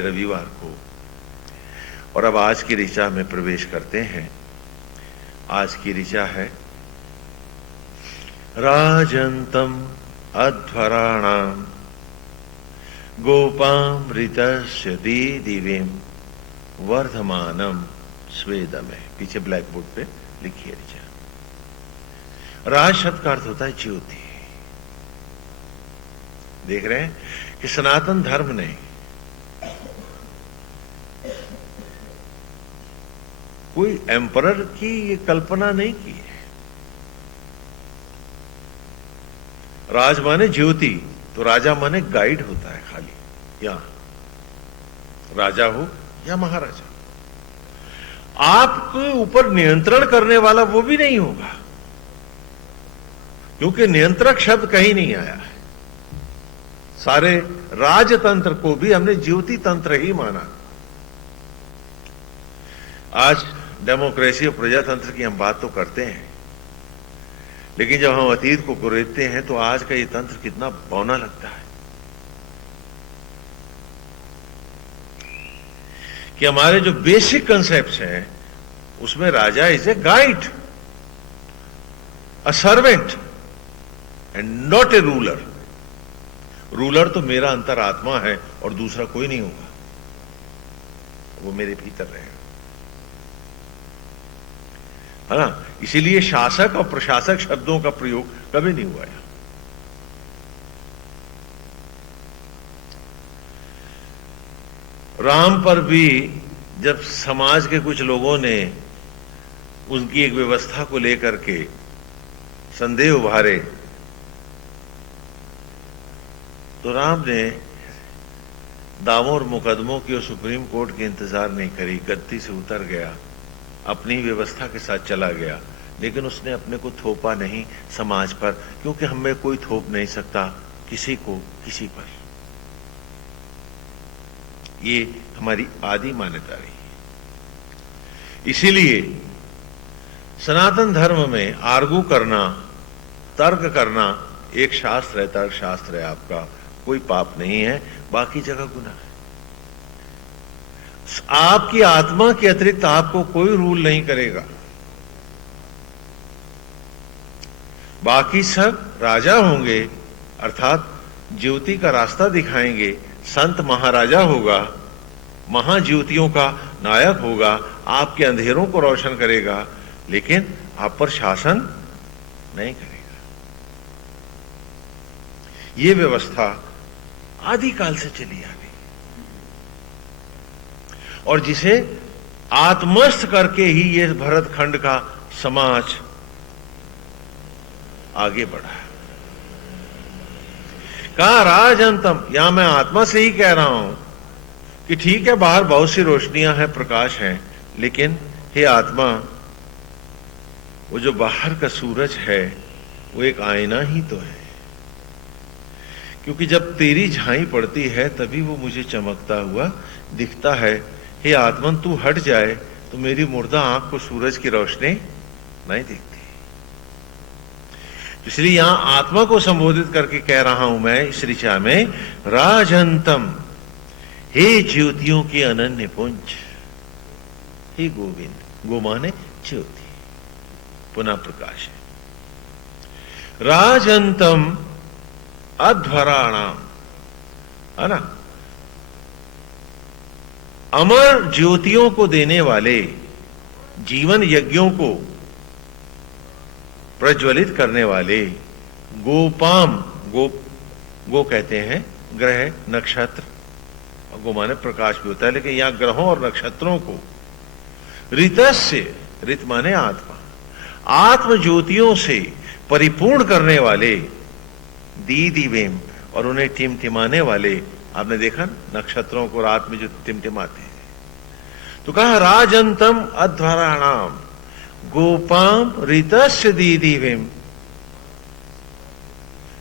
रविवार को। और अब आज की ऋचा में प्रवेश करते हैं। आज की ऋचा है राजंतम अध्वराणाम गोपामृतस्य दीदिवीं वर्धमानम स्वेदमे। पीछे ब्लैक बोर्ड पे लिखी है ऋचा। राज शब्द का अर्थ होता है ज्योति। देख रहे हैं कि सनातन धर्म ने कोई एम्परर की ये कल्पना नहीं की है। राज माने ज्योति, तो राजा माने गाइड होता है खाली, या राजा हो या महाराजा। आपके ऊपर नियंत्रण करने वाला वो भी नहीं होगा, क्योंकि नियंत्रक शब्द कहीं नहीं आया है। सारे राजतंत्र को भी हमने ज्योति तंत्र ही माना। आज डेमोक्रेसी और प्रजातंत्र की हम बात तो करते हैं, लेकिन जब हम अतीत को कुरेदते हैं तो आज का ये तंत्र कितना बौना लगता है कि हमारे जो बेसिक कंसेप्ट्स हैं उसमें raja is a guide, a servant and not a ruler. Ruler तो मेरा अंतरात्मा है और दूसरा कोई नहीं होगा, वो मेरे भीतर रहेगा, है ना। इसीलिए शासक और प्रशासक शब्दों का प्रयोग कभी नहीं हुआ है। राम पर भी जब समाज के कुछ लोगों ने उनकी एक व्यवस्था को लेकर के संदेह उभारे, तो राम ने दावों और मुकदमों की और सुप्रीम कोर्ट की इंतजार नहीं करी, गद्दी से उतर गया, अपनी व्यवस्था के साथ चला गया। लेकिन उसने अपने को थोपा नहीं समाज पर, क्योंकि हमें कोई थोप नहीं सकता किसी को किसी पर। ये हमारी आदि मान्यता रही। इसीलिए सनातन धर्म में आर्गू करना, तर्क करना एक शास्त्र है, तर्क शास्त्र है आपका, कोई पाप नहीं है, बाकी जगह गुनाह है। आपकी आत्मा के अतिरिक्त आपको कोई रूल नहीं करेगा। बाकी सब राजा होंगे, अर्थात ज्योति का रास्ता दिखाएंगे। संत महाराजा होगा, महाज्योतियों का नायक होगा, आपके अंधेरों को रोशन करेगा, लेकिन आप पर शासन नहीं करेगा। ये व्यवस्था आदिकाल से चली आ गई और जिसे आत्मस्थ करके ही ये भरतखंड का समाज आगे बढ़ा। कहा राजंतम, यहां मैं आत्मा से ही कह रहा हूं कि ठीक है बाहर बहुत सी रोशनियां हैं, प्रकाश है, लेकिन हे आत्मा, वो जो बाहर का सूरज है वो एक आईना ही तो है, क्योंकि जब तेरी झाई पड़ती है तभी वो मुझे चमकता हुआ दिखता है। हे आत्मन, तू हट जाए तो मेरी मुर्दा आंख को सूरज की रोशनी नहीं दिखती। इसलिए यहां आत्मा को संबोधित करके कह रहा हूं मैं इस ऋचा में, राजंतम, हे ज्योतियों के अनन्य पुंज, हे गोविंद, गो माने ज्योति, पुनः प्रकाश है। राजंतम अध्वराणाम, है ना, अमर ज्योतियों को देने वाले, जीवन यज्ञों को प्रज्वलित करने वाले, गोपाम, गो कहते हैं ग्रह नक्षत्र, गो माने प्रकाश भी होता है, लेकिन यहां ग्रहों और नक्षत्रों को, ऋतस्य, ऋत माने आत्मा, आत्म ज्योतियों से परिपूर्ण करने वाले, दीदिवेम, और उन्हें टिमटिमाने वाले। आपने देखा नक्षत्रों को रात में जो टिमटिमाते हैं। तो कहा राजंतम अध्वराणाम गोपाम ऋतस्य दीदिवेम,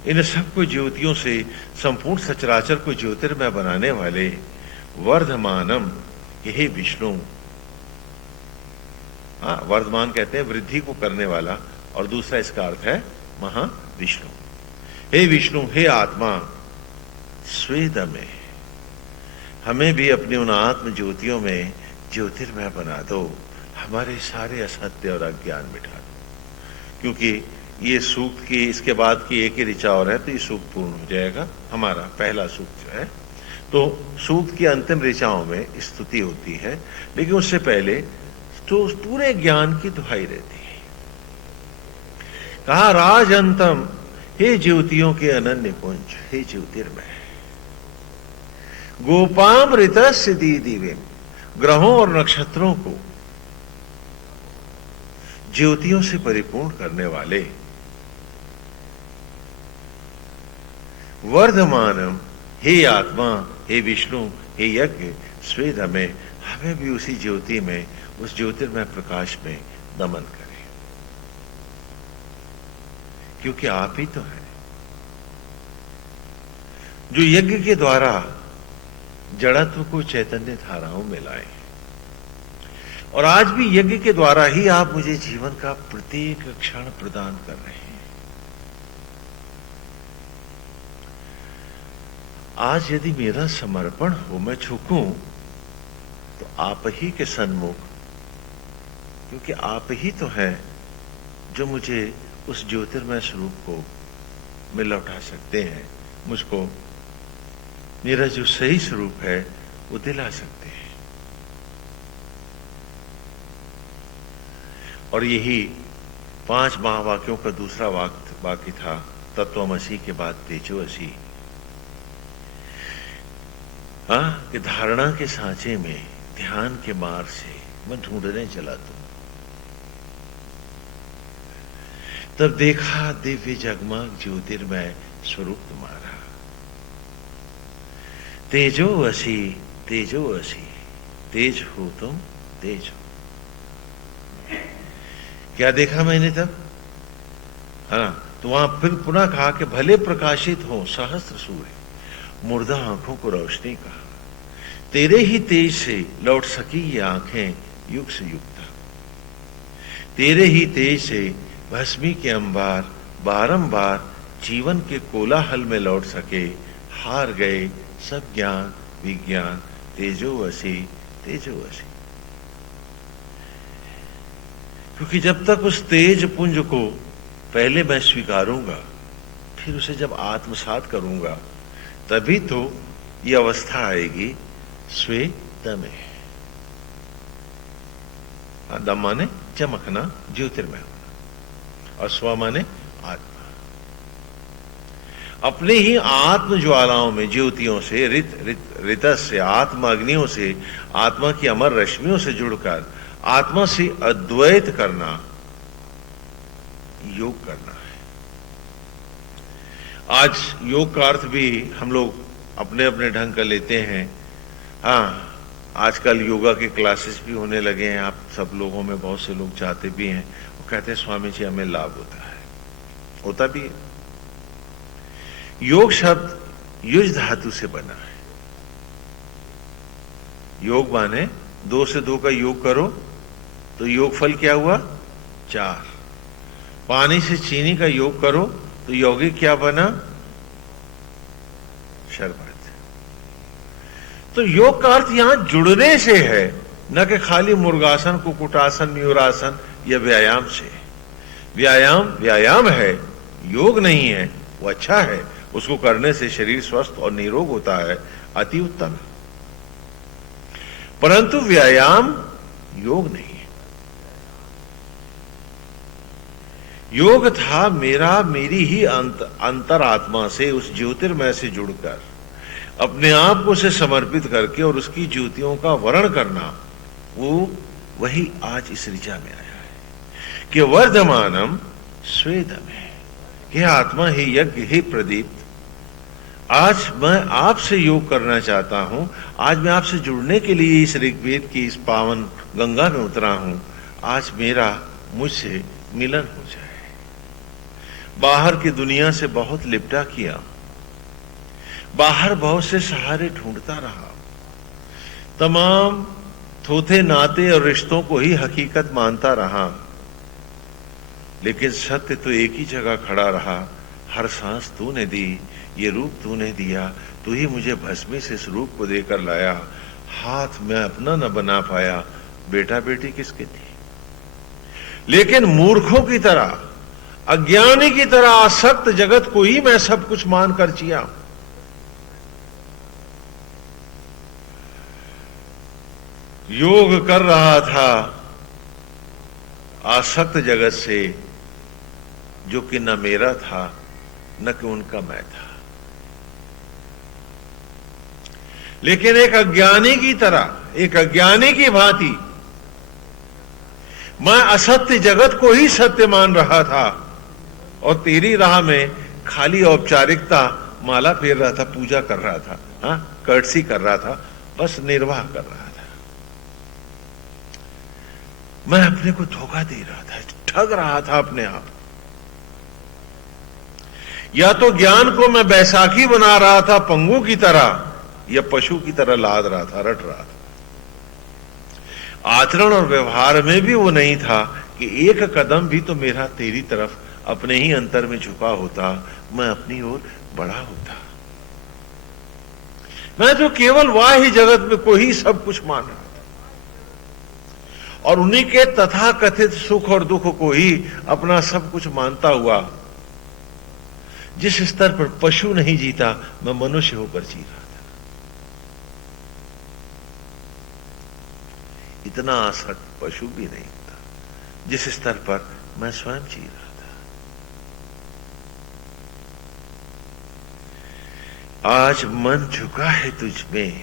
इन सबको ज्योतियों से संपूर्ण सचराचर को ज्योतिर्मय बनाने वाले, वर्धमानम, हे विष्णु। हाँ, वर्धमान कहते हैं वृद्धि को करने वाला, और दूसरा इसका अर्थ है महाविष्णु। हे विष्णु, हे आत्मा, स्वेदमे, हमें भी अपनी उन आत्म ज्योतियों में ज्योतिर्मय बना दो, हमारे सारे असत्य और अज्ञान मिटा दो। क्योंकि ये सूक्त की इसके बाद की एक ही ऋचा और है, तो ये सूक्त पूर्ण हो जाएगा हमारा पहला सूक्त जो है। तो सूक्त की अंतिम ऋचाओं में स्तुति होती है, लेकिन उससे पहले तो पूरे ज्ञान की दुहाई रहती है। कहा राजअंतम, हे ज्योतियों के अनन्य पुंज, हे ज्योतिर्मय। गोपामृतस्य दीदिवे, ग्रहों और नक्षत्रों को ज्योतियों से परिपूर्ण करने वाले। वर्धमानम, हे आत्मा, हे विष्णु, हे यज्ञ स्वेद में, हमें भी उसी ज्योति में, उस ज्योतिर्मय प्रकाश में दमन करें, क्योंकि आप ही तो हैं जो यज्ञ के द्वारा जड़त्व को चैतन्य धाराओं में लाए। और आज भी यज्ञ के द्वारा ही आप मुझे जीवन का प्रत्येक क्षण प्रदान कर रहे हैं। आज यदि मेरा समर्पण हो, मैं झुकूं, तो आप ही के सन्मुख, क्योंकि आप ही तो हैं जो मुझे उस ज्योतिर्मय स्वरूप को में लौटा सकते हैं, मुझको मेरा जो सही स्वरूप है वो दिला सकते हैं। और यही 5 महावाक्यों का दूसरा वाक्य था, तत्वमसि के बाद तेजोअसि। कि धारणा के सांचे में ध्यान के मार्ग से मैं ढूंढने चला तब देखा दिव्य जगमग ज्योतिर्मय स्वरूप तुम्हारा। तेजोअसि, तेजोअसि, तेज हो तुम, तेज हो। क्या देखा मैंने तब? तो वहां फिर पुनः कहा कि भले प्रकाशित हो सहस्त्र सूर्य, मुर्दा आंखों को रोशनी कहा, तेरे ही तेज से लौट सकी ये आंखें युग से युग तक। तेरे ही तेज से भस्मी के अंबार बारंबार जीवन के कोलाहल में लौट सके, हार गए सब ज्ञान विज्ञान, तेजोअसि, तेजोअसि। क्योंकि जब तक उस तेज पुंज को पहले मैं स्वीकारूंगा, फिर उसे जब आत्मसात करूंगा, तभी तो ये अवस्था आएगी स्वे दमे। दम माने चमकना, ज्योतिर्मय होना, और स्व माने आत्मा। अपने ही आत्म ज्वालाओं में, ज्योतियों से, ऋतस से, आत्मा अग्नियों से, आत्मा की अमर रश्मियों से जुड़कर आत्मा से अद्वैत करना, योग करना है। आज योग का अर्थ भी हम लोग अपने अपने ढंग का लेते हैं। आजकल योगा के क्लासेस भी होने लगे हैं, आप सब लोगों में बहुत से लोग चाहते भी हैं, वो कहते हैं स्वामी जी हमें लाभ होता है, होता भी है। योग शब्द युज धातु से बना है। योग माने 2 से 2 का योग करो तो योग फल क्या हुआ? 4। पानी से चीनी का योग करो तो यौगिक क्या बना? शरबत। तो योग का अर्थ यहां जुड़ने से है, न कि खाली मुर्गासन, कुकुटासन, मयूरासन या व्यायाम से। व्यायाम है, योग नहीं है। वो अच्छा है, उसको करने से शरीर स्वस्थ और निरोग होता है, अति उत्तम है, परंतु व्यायाम योग नहीं है। योग था मेरी ही अंतरात्मा से, उस ज्योतिर्मय से जुड़कर अपने आप को से समर्पित करके और उसकी ज्योतियों का वर्ण करना, वही आज इस ऋचा में आया है कि वर्धमानम स्वेदमे, हे आत्मा, हे यज्ञ, हे प्रदीप्त, आज मैं आपसे योग करना चाहता हूं। आज मैं आपसे जुड़ने के लिए इस ऋग्वेद की इस पावन गंगा में उतरा हूं। आज मेरा मुझसे मिलन हो जाए। बाहर की दुनिया से बहुत लिपटा किया, बाहर बहुत से सहारे ढूंढता रहा, तमाम थोथे नाते और रिश्तों को ही हकीकत मानता रहा, लेकिन सत्य तो एक ही जगह खड़ा रहा, हर सांस तूने दी, ये रूप तूने दिया, तू ही मुझे भस्मी से इस रूप को देकर लाया। हाथ मैं अपना न बना पाया, बेटा बेटी किसके थी। लेकिन मूर्खों की तरह, अज्ञानी की तरह आसक्त जगत को ही मैं सब कुछ मानकर जिया। योग कर रहा था आसक्त जगत से, जो कि न मेरा था न कि उनका मैं था। लेकिन एक अज्ञानी की तरह, एक अज्ञानी की भांति मैं असत्य जगत को ही सत्य मान रहा था और तेरी राह में खाली औपचारिकता, माला फेर रहा था, पूजा कर रहा था, हाँ, कर्टसी कर रहा था, बस निर्वाह कर रहा था। मैं अपने को धोखा दे रहा था, ठग रहा था अपने आप। या तो ज्ञान को मैं बैसाखी बना रहा था पंगु की तरह, या पशु की तरह लाद रहा था, रट रहा था। आचरण और व्यवहार में भी वो नहीं था कि एक कदम भी तो मेरा तेरी तरफ अपने ही अंतर में झुका होता, मैं अपनी ओर बढ़ा होता। मैं तो केवल वाह्य जगत में को ही सब कुछ मान रहा था और उन्हीं के तथाकथित सुख और दुख को ही अपना सब कुछ मानता हुआ, जिस स्तर पर पशु नहीं जीता, मैं मनुष्य होकर जी रहा था। इतना आसक्त पशु भी नहीं था जिस स्तर पर मैं स्वयं जी रहा था। आज मन झुका है तुझ में,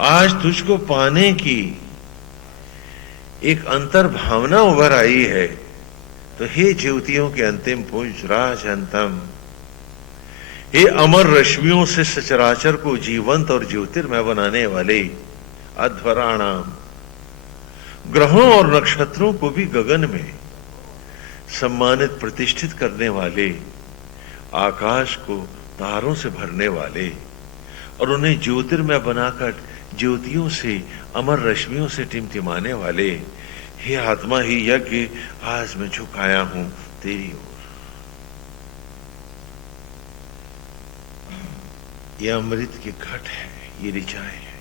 आज तुझको पाने की एक अंतर भावना उभर आई है। तो हे ज्योतियों के अंतिम पुंज राज अंतम, हे अमर रश्मियों से सचराचर को जीवंत और ज्योतिर्मय बनाने वाले, अध्वराणाम, ग्रहों और नक्षत्रों को भी गगन में सम्मानित प्रतिष्ठित करने वाले, आकाश को तारों से भरने वाले और उन्हें ज्योतिर्मय बनाकर ज्योतियों से, अमर रश्मियों से टिमटिमाने वाले, हे आत्मा ही यज्ञ, आज मैं झुकाया हूं तेरी ओर। ये अमृत के घट है, ये ऋचाएं है,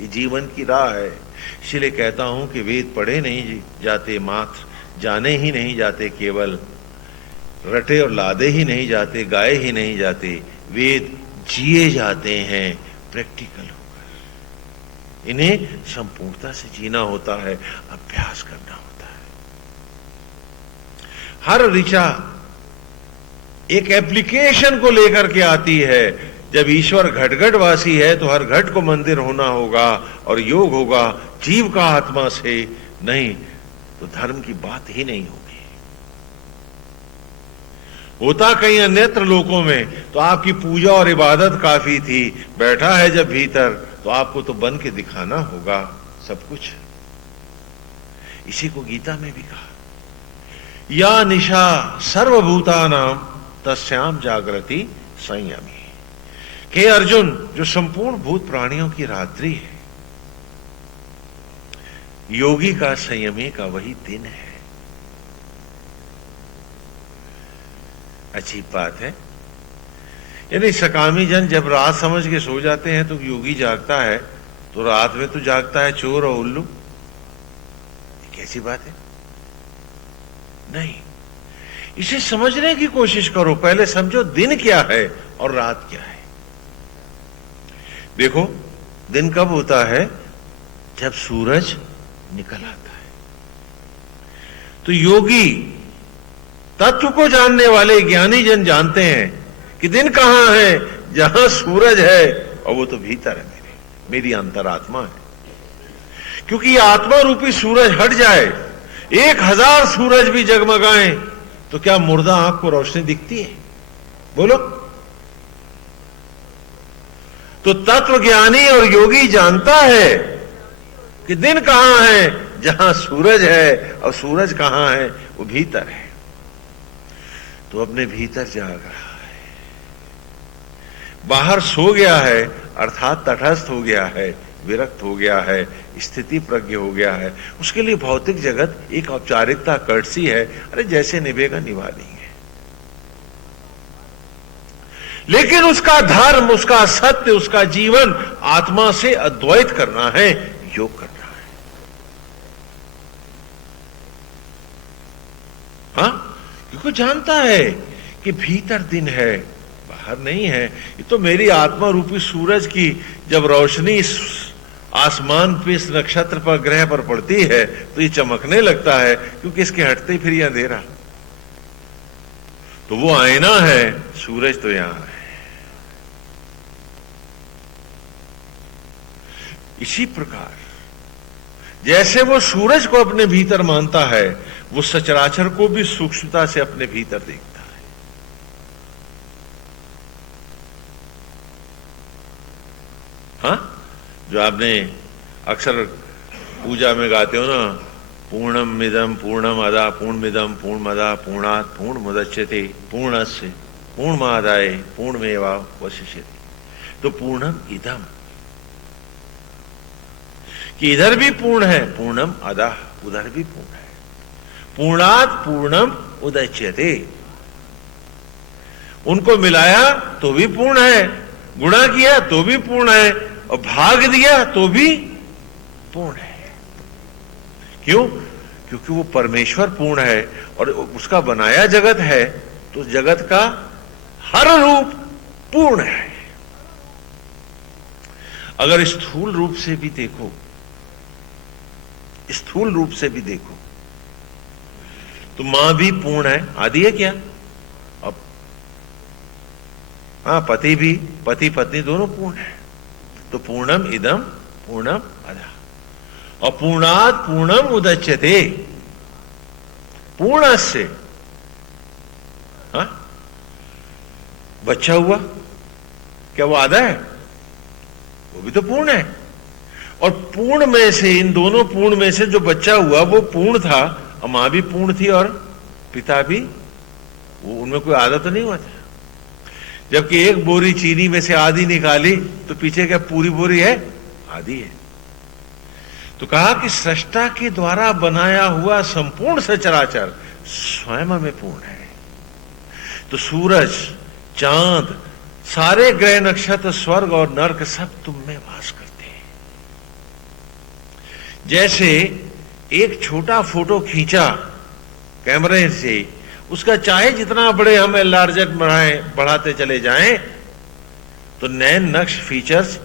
ये जीवन की राह है। इसलिए कहता हूं कि वेद पढ़े नहीं जाते मात्र, जाने ही नहीं जाते केवल, रटे और लादे ही नहीं जाते, गाए ही नहीं जाते, वेद जिए जाते हैं प्रैक्टिकल होकर। इन्हें संपूर्णता से जीना होता है, अभ्यास करना होता है। हर ऋचा एक एप्लीकेशन को लेकर के आती है। जब ईश्वर घट घट वासी है तो हर घट को मंदिर होना होगा और योग होगा जीव का आत्मा से, नहीं तो धर्म की बात ही नहीं होगी। होता कहीं अन्यत्र लोकों में तो आपकी पूजा और इबादत काफी थी, बैठा है जब भीतर तो आपको तो बन के दिखाना होगा सब कुछ। इसी को गीता में भी कहा, या निशा सर्वभूतानां तस्याम जागृति संयमी। हे अर्जुन, जो संपूर्ण भूत प्राणियों की रात्रि है, योगी का संयमी का वही दिन है। अच्छी बात है। यानी सकामी जन जब रात समझ के सो जाते हैं तो योगी जागता है, तो रात में तो जागता है चोर और उल्लू। कैसी बात है? नहीं, इसे समझने की कोशिश करो। पहले समझो दिन क्या है और रात क्या है। देखो, दिन कब होता है? जब सूरज निकल आता है। तो योगी, तत्व को जानने वाले ज्ञानी जन जानते हैं कि दिन कहां है, जहां सूरज है, और वो तो भीतर है, मेरी अंतरात्मा है। क्योंकि ये आत्मा रूपी सूरज हट जाए, 1000 सूरज भी जगमगाएं, तो क्या मुर्दा आंख को रोशनी दिखती है? बोलो। तो तत्वज्ञानी और योगी जानता है कि दिन कहां है, जहां सूरज है, और सूरज कहां है, वो भीतर है। तो अपने भीतर जाग रहा है, बाहर सो गया है, अर्थात तटस्थ हो गया है, विरक्त हो गया है, स्थिति प्रज्ञ हो गया है। उसके लिए भौतिक जगत एक औपचारिकता, कर्टसी है। अरे जैसे निभेगा निभा लेंगे। लेकिन उसका धर्म, उसका सत्य, उसका जीवन आत्मा से अद्वैत करना है, योग करना है। हाँ, क्योंकि जानता है कि भीतर दिन है, बाहर नहीं है। ये तो मेरी आत्मा रूपी सूरज की जब रोशनी इस आसमान पे, इस नक्षत्र पर, ग्रह पर पड़ती है तो ये चमकने लगता है, क्योंकि इसके हटते ही फिर ये अंधेरा। तो वो आईना है, सूरज तो यहां है। इसी प्रकार जैसे वो सूरज को अपने भीतर मानता है, वो सचराचर को भी सूक्ष्मता से अपने भीतर देखता है। हाँ, जो आपने अक्सर पूजा में गाते हो ना, पूर्णम मिदम पूर्णम अदा पूर्णमिदम पूर्णमदा पूर्णात् पूर्णमुदच्यते पूर्णस्य पूर्णमादाय पूर्णमेवावशिष्यते। तो पूर्णम इदम, कि इधर भी पूर्ण है, पूर्णम अदा, उधर भी पूर्ण है। पूर्णात् पूर्णम उदच्यते, उनको मिलाया तो भी पूर्ण है, गुणा किया तो भी पूर्ण है, और भाग दिया तो भी पूर्ण है। क्यों? क्योंकि वो परमेश्वर पूर्ण है और उसका बनाया जगत है, तो जगत का हर रूप पूर्ण है। अगर स्थूल रूप से भी देखो, स्थूल रूप से भी देखो, तो मां भी पूर्ण है, आदि है क्या? अब हाँ, पति भी, पति पत्नी दोनों पूर्ण है। तो पूर्णम इदम पूर्णम अदा, और पूर्णात् पूर्णम उदच्यते, पूर्ण से। हाँ, बच्चा हुआ, क्या वो आधा है? वो भी तो पूर्ण है। और पूर्ण में से, इन दोनों पूर्ण में से जो बच्चा हुआ वो पूर्ण था, और मां भी पूर्ण थी और पिता भी, वो उनमें कोई आधा तो नहीं हुआ था। जबकि एक बोरी चीनी में से आधी निकाली तो पीछे क्या पूरी बोरी है? आधी है। तो कहा कि सृष्टा के द्वारा बनाया हुआ संपूर्ण सचराचर स्वयं में पूर्ण है। तो सूरज, चांद, सारे ग्रह नक्षत्र, स्वर्ग और नरक सब तुम में वास करते हैं। जैसे एक छोटा फोटो खींचा कैमरे से, उसका चाहे जितना बड़े हम एनलार्जर बढ़ाते चले जाएं, तो नए नक्श, फीचर्स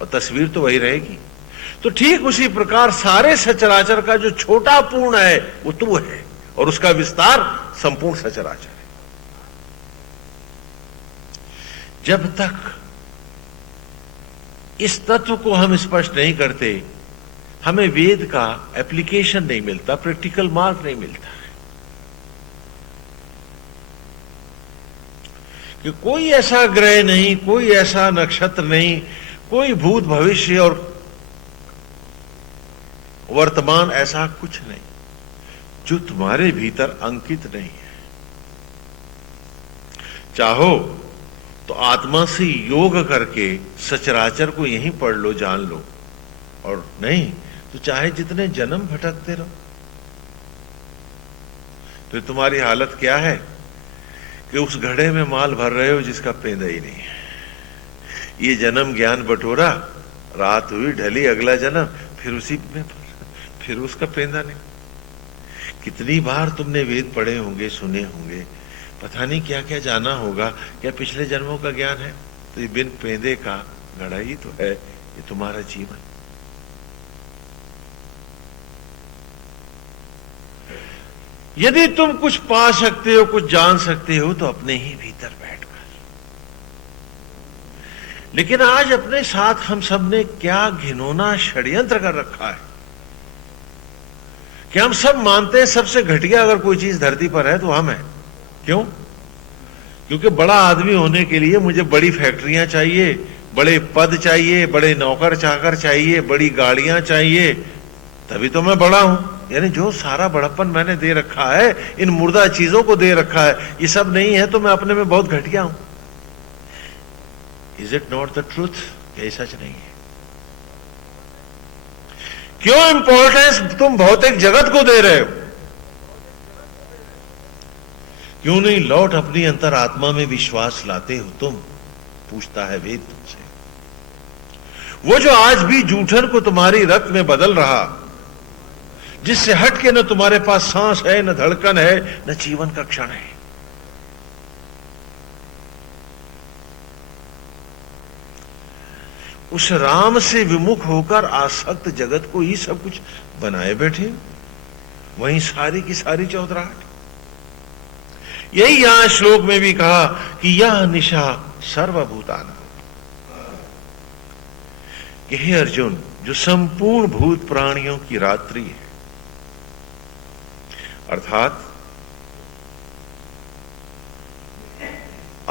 और तस्वीर तो वही रहेगी। तो ठीक उसी प्रकार सारे सचराचर का जो छोटा पूर्ण है वो तू है, और उसका विस्तार संपूर्ण सचराचर है। जब तक इस तत्व को हम स्पष्ट नहीं करते, हमें वेद का एप्लीकेशन नहीं मिलता, प्रैक्टिकल मार्क नहीं मिलता है। कि कोई ऐसा ग्रह नहीं, कोई ऐसा नक्षत्र नहीं, कोई भूत भविष्य और वर्तमान ऐसा कुछ नहीं जो तुम्हारे भीतर अंकित नहीं है। चाहो तो आत्मा से योग करके सचराचर को यहीं पढ़ लो, जान लो, और नहीं तो चाहे जितने जन्म भटकते रहो। तो तुम्हारी हालत क्या है कि उस घड़े में माल भर रहे हो जिसका पेंदा ही नहीं है। ये जन्म ज्ञान बटोरा, रात हुई ढली, अगला जन्म फिर उसी में, फिर उसका पेंदा नहीं। कितनी बार तुमने वेद पढ़े होंगे, सुने होंगे, पता नहीं क्या क्या जाना होगा, क्या पिछले जन्मों का ज्ञान है? तो ये बिन पेंदे का घड़ा ही तो है ये तुम्हारा जीवन। यदि तुम कुछ पा सकते हो, कुछ जान सकते हो, तो अपने ही भीतर बैठकर। लेकिन आज अपने साथ हम सब ने क्या घिनौना षड्यंत्र कर रखा है कि हम सब मानते हैं सबसे घटिया अगर कोई चीज धरती पर है तो हम हैं। क्यों? क्योंकि बड़ा आदमी होने के लिए मुझे बड़ी फैक्ट्रियां चाहिए, बड़े पद चाहिए, बड़े नौकर चाकर चाहिए, बड़ी गाड़ियां चाहिए, तभी तो मैं बड़ा हूं। यानी जो सारा बड़प्पन मैंने दे रखा है, इन मुर्दा चीजों को दे रखा है, ये सब नहीं है तो मैं अपने में बहुत घटिया हूं। Is it not the truth? ये सच नहीं है। क्यों इंपॉर्टेंस तुम भौतिक जगत को दे रहे हो? क्यों नहीं लौट अपनी अंतरात्मा में विश्वास लाते हो तुम, पूछता है वेद तुमसे। वो जो आज भी जूठन को तुम्हारी रक्त में बदल रहा, जिससे हट के न तुम्हारे पास सांस है, न धड़कन है, न जीवन का क्षण है। उस राम से विमुख होकर आसक्त जगत को ही सब कुछ बनाए बैठे, वहीं सारी की सारी चौधराहट। यही यहां श्लोक में भी कहा कि यह निशा सर्वभूताना, कि हे अर्जुन, जो संपूर्ण भूत प्राणियों की रात्रि है, अर्थात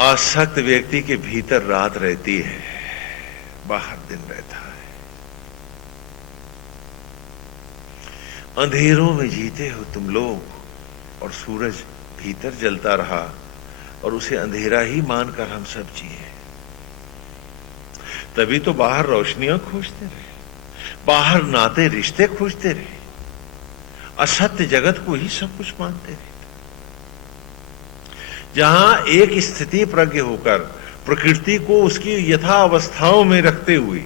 आसक्त व्यक्ति के भीतर रात रहती है, बाहर दिन रहता है। अंधेरों में जीते हो तुम लोग, और सूरज भीतर जलता रहा और उसे अंधेरा ही मानकर हम सब जिए। तभी तो बाहर रोशनियां खोजते रहे, बाहर नाते रिश्ते खोजते रहे, असत्य जगत को ही सब कुछ मानते रहे। जहां एक स्थिति प्रज्ञ होकर प्रकृति को उसकी यथावस्थाओं में रखते हुए,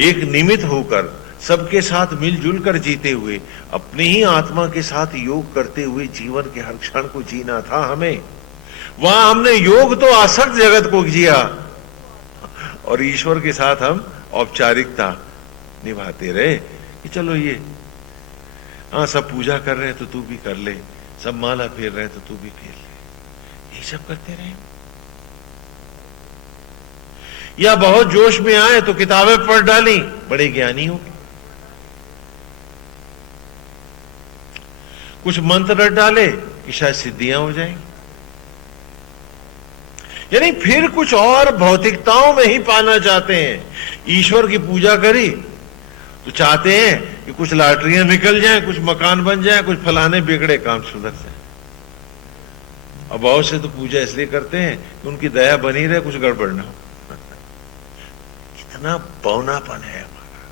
एक निमित्त होकर सबके साथ मिलजुल कर जीते हुए, अपनी ही आत्मा के साथ योग करते हुए जीवन के हर क्षण को जीना था हमें, वहां हमने योग तो आसक्त जगत को जिया और ईश्वर के साथ हम औपचारिकता निभाते रहे कि चलो ये सब पूजा कर रहे हैं तो तू भी कर ले, सब माला फेर रहे हैं तो तू भी फेर ले, ये सब करते रहे। या बहुत जोश में आए तो किताबें पढ़ डाली, बड़े ज्ञानी हो गए। कुछ मंत्र रट डाले कि शायद सिद्धियां हो जाएंगी, यानी फिर कुछ और भौतिकताओं में ही पाना चाहते हैं। ईश्वर की पूजा करी तो चाहते हैं कि कुछ लॉटरियां निकल जाएं, कुछ मकान बन जाए, कुछ फलाने बिगड़े काम सुधर जाए। अब बहुत से तो पूजा इसलिए करते हैं कि उनकी दया बनी रहे, कुछ गड़बड़ ना हो। कितना बौनापन है हमारा,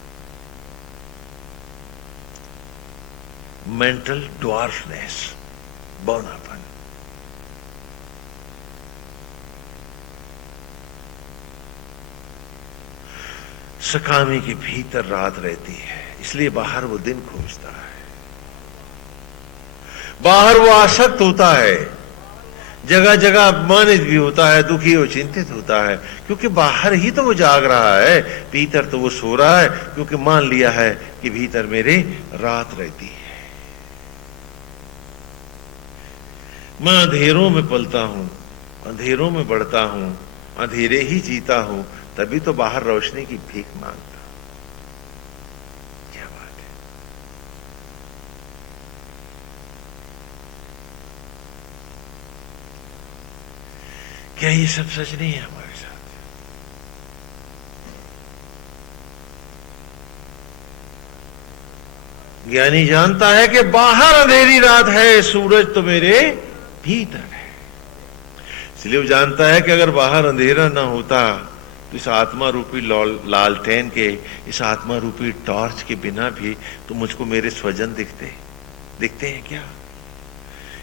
मेंटल ड्वार्फनेस, बौनापन। सकामी के भीतर रात रहती है, इसलिए बाहर वो दिन खोजता है, बाहर वो आसक्त होता है, जगह जगह अपमानित भी होता है, दुखी और चिंतित होता है, क्योंकि बाहर ही तो वो जाग रहा है, भीतर तो वो सो रहा है, क्योंकि मान लिया है कि भीतर मेरे रात रहती है। मैं अंधेरों में पलता हूं, अंधेरों में बढ़ता हूं, अंधेरे ही जीता हूं, तभी तो बाहर रोशनी की भीख मांगता। क्या बात है। क्या ये सब सच नहीं है हमारे साथ? ज्ञानी जानता है कि बाहर अंधेरी रात है, सूरज तो मेरे भीतर है। इसलिए वो जानता है कि अगर बाहर अंधेरा ना होता तो इस आत्मा रूपी लालटेन के, इस आत्मा रूपी टॉर्च के बिना भी तो मुझको मेरे स्वजन दिखते हैं क्या?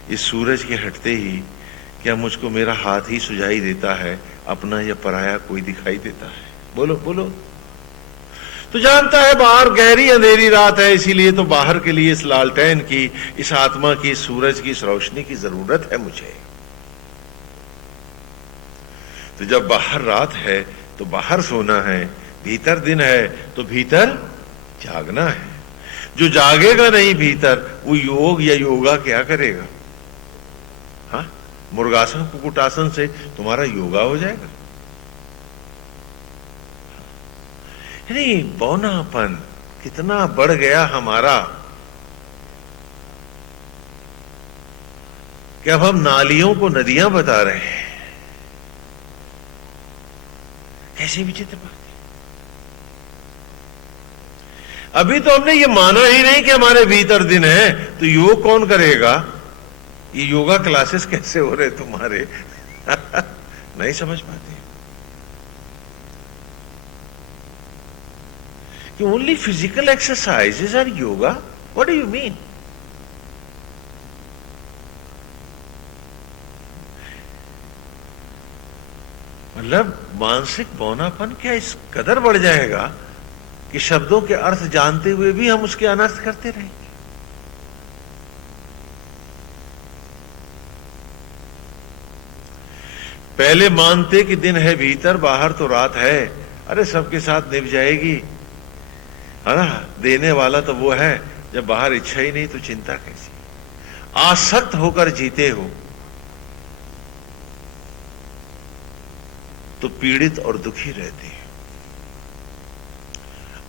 इस सूरज के हटते ही क्या मुझको मेरा हाथ ही सुझाई देता है, अपना या पराया कोई दिखाई देता है? बोलो बोलो। तो जानता है बाहर गहरी अंधेरी रात है, इसीलिए तो बाहर के लिए इस लालटेन की, इस आत्मा की, इस सूरज की, इस रोशनी की जरूरत है मुझे। तो जब बाहर रात है तो बाहर सोना है, भीतर दिन है तो भीतर जागना है। जो जागेगा नहीं भीतर, वो योग या योगा क्या करेगा? हाँ, मुर्गासन कुकुटासन से तुम्हारा योगा हो जाएगा? नहीं, बौनापन कितना बढ़ गया हमारा कि अब हम नालियों को नदियां बता रहे हैं। कैसी विचित्र बात है। अभी तो हमने ये माना ही नहीं कि हमारे भीतर दिन है, तो योग कौन करेगा? ये योगा क्लासेस कैसे हो रहे तुम्हारे? नहीं समझ पाते कि only physical exercises or yoga? What do you mean? मतलब मानसिक बौनापन क्या इस कदर बढ़ जाएगा कि शब्दों के अर्थ जानते हुए भी हम उसके अनर्थ करते रहेंगे। पहले मानते कि दिन है भीतर, बाहर तो रात है। अरे सबके साथ निभ जाएगी, है ना। देने वाला तो वो है, जब बाहर इच्छा ही नहीं तो चिंता कैसी। आसक्त होकर जीते हो तो पीड़ित और दुखी रहते हो,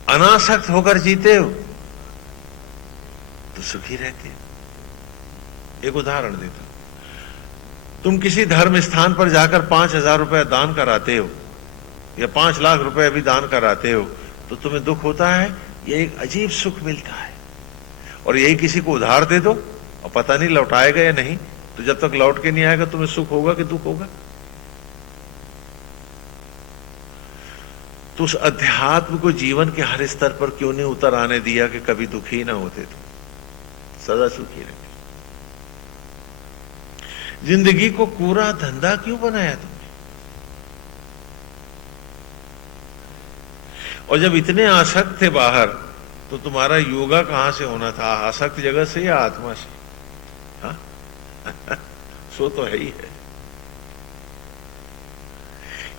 अनासक्त होकर जीते हो तो सुखी रहते हो। एक उदाहरण देता हूं, तुम किसी धर्म स्थान पर जाकर 5,000 रुपए दान कराते हो या 5 लाख रुपए भी दान कराते हो तो तुम्हें दुख होता है या एक अजीब सुख मिलता है। और यही किसी को उधार दे दो और पता नहीं लौटाएगा या नहीं, तो जब तक लौट के नहीं आएगा तुम्हें सुख होगा कि दुख होगा। तो उस अध्यात्म को जीवन के हर स्तर पर क्यों नहीं उतर आने दिया कि कभी दुखी ना होते, तो सदा सुखी रहते। जिंदगी को पूरा धंधा क्यों बनाया तुमने? और जब इतने आसक्त थे बाहर तो तुम्हारा योगा कहां से होना था? आसक्त जगत से या आत्मा से? हाँ सो तो है ही है।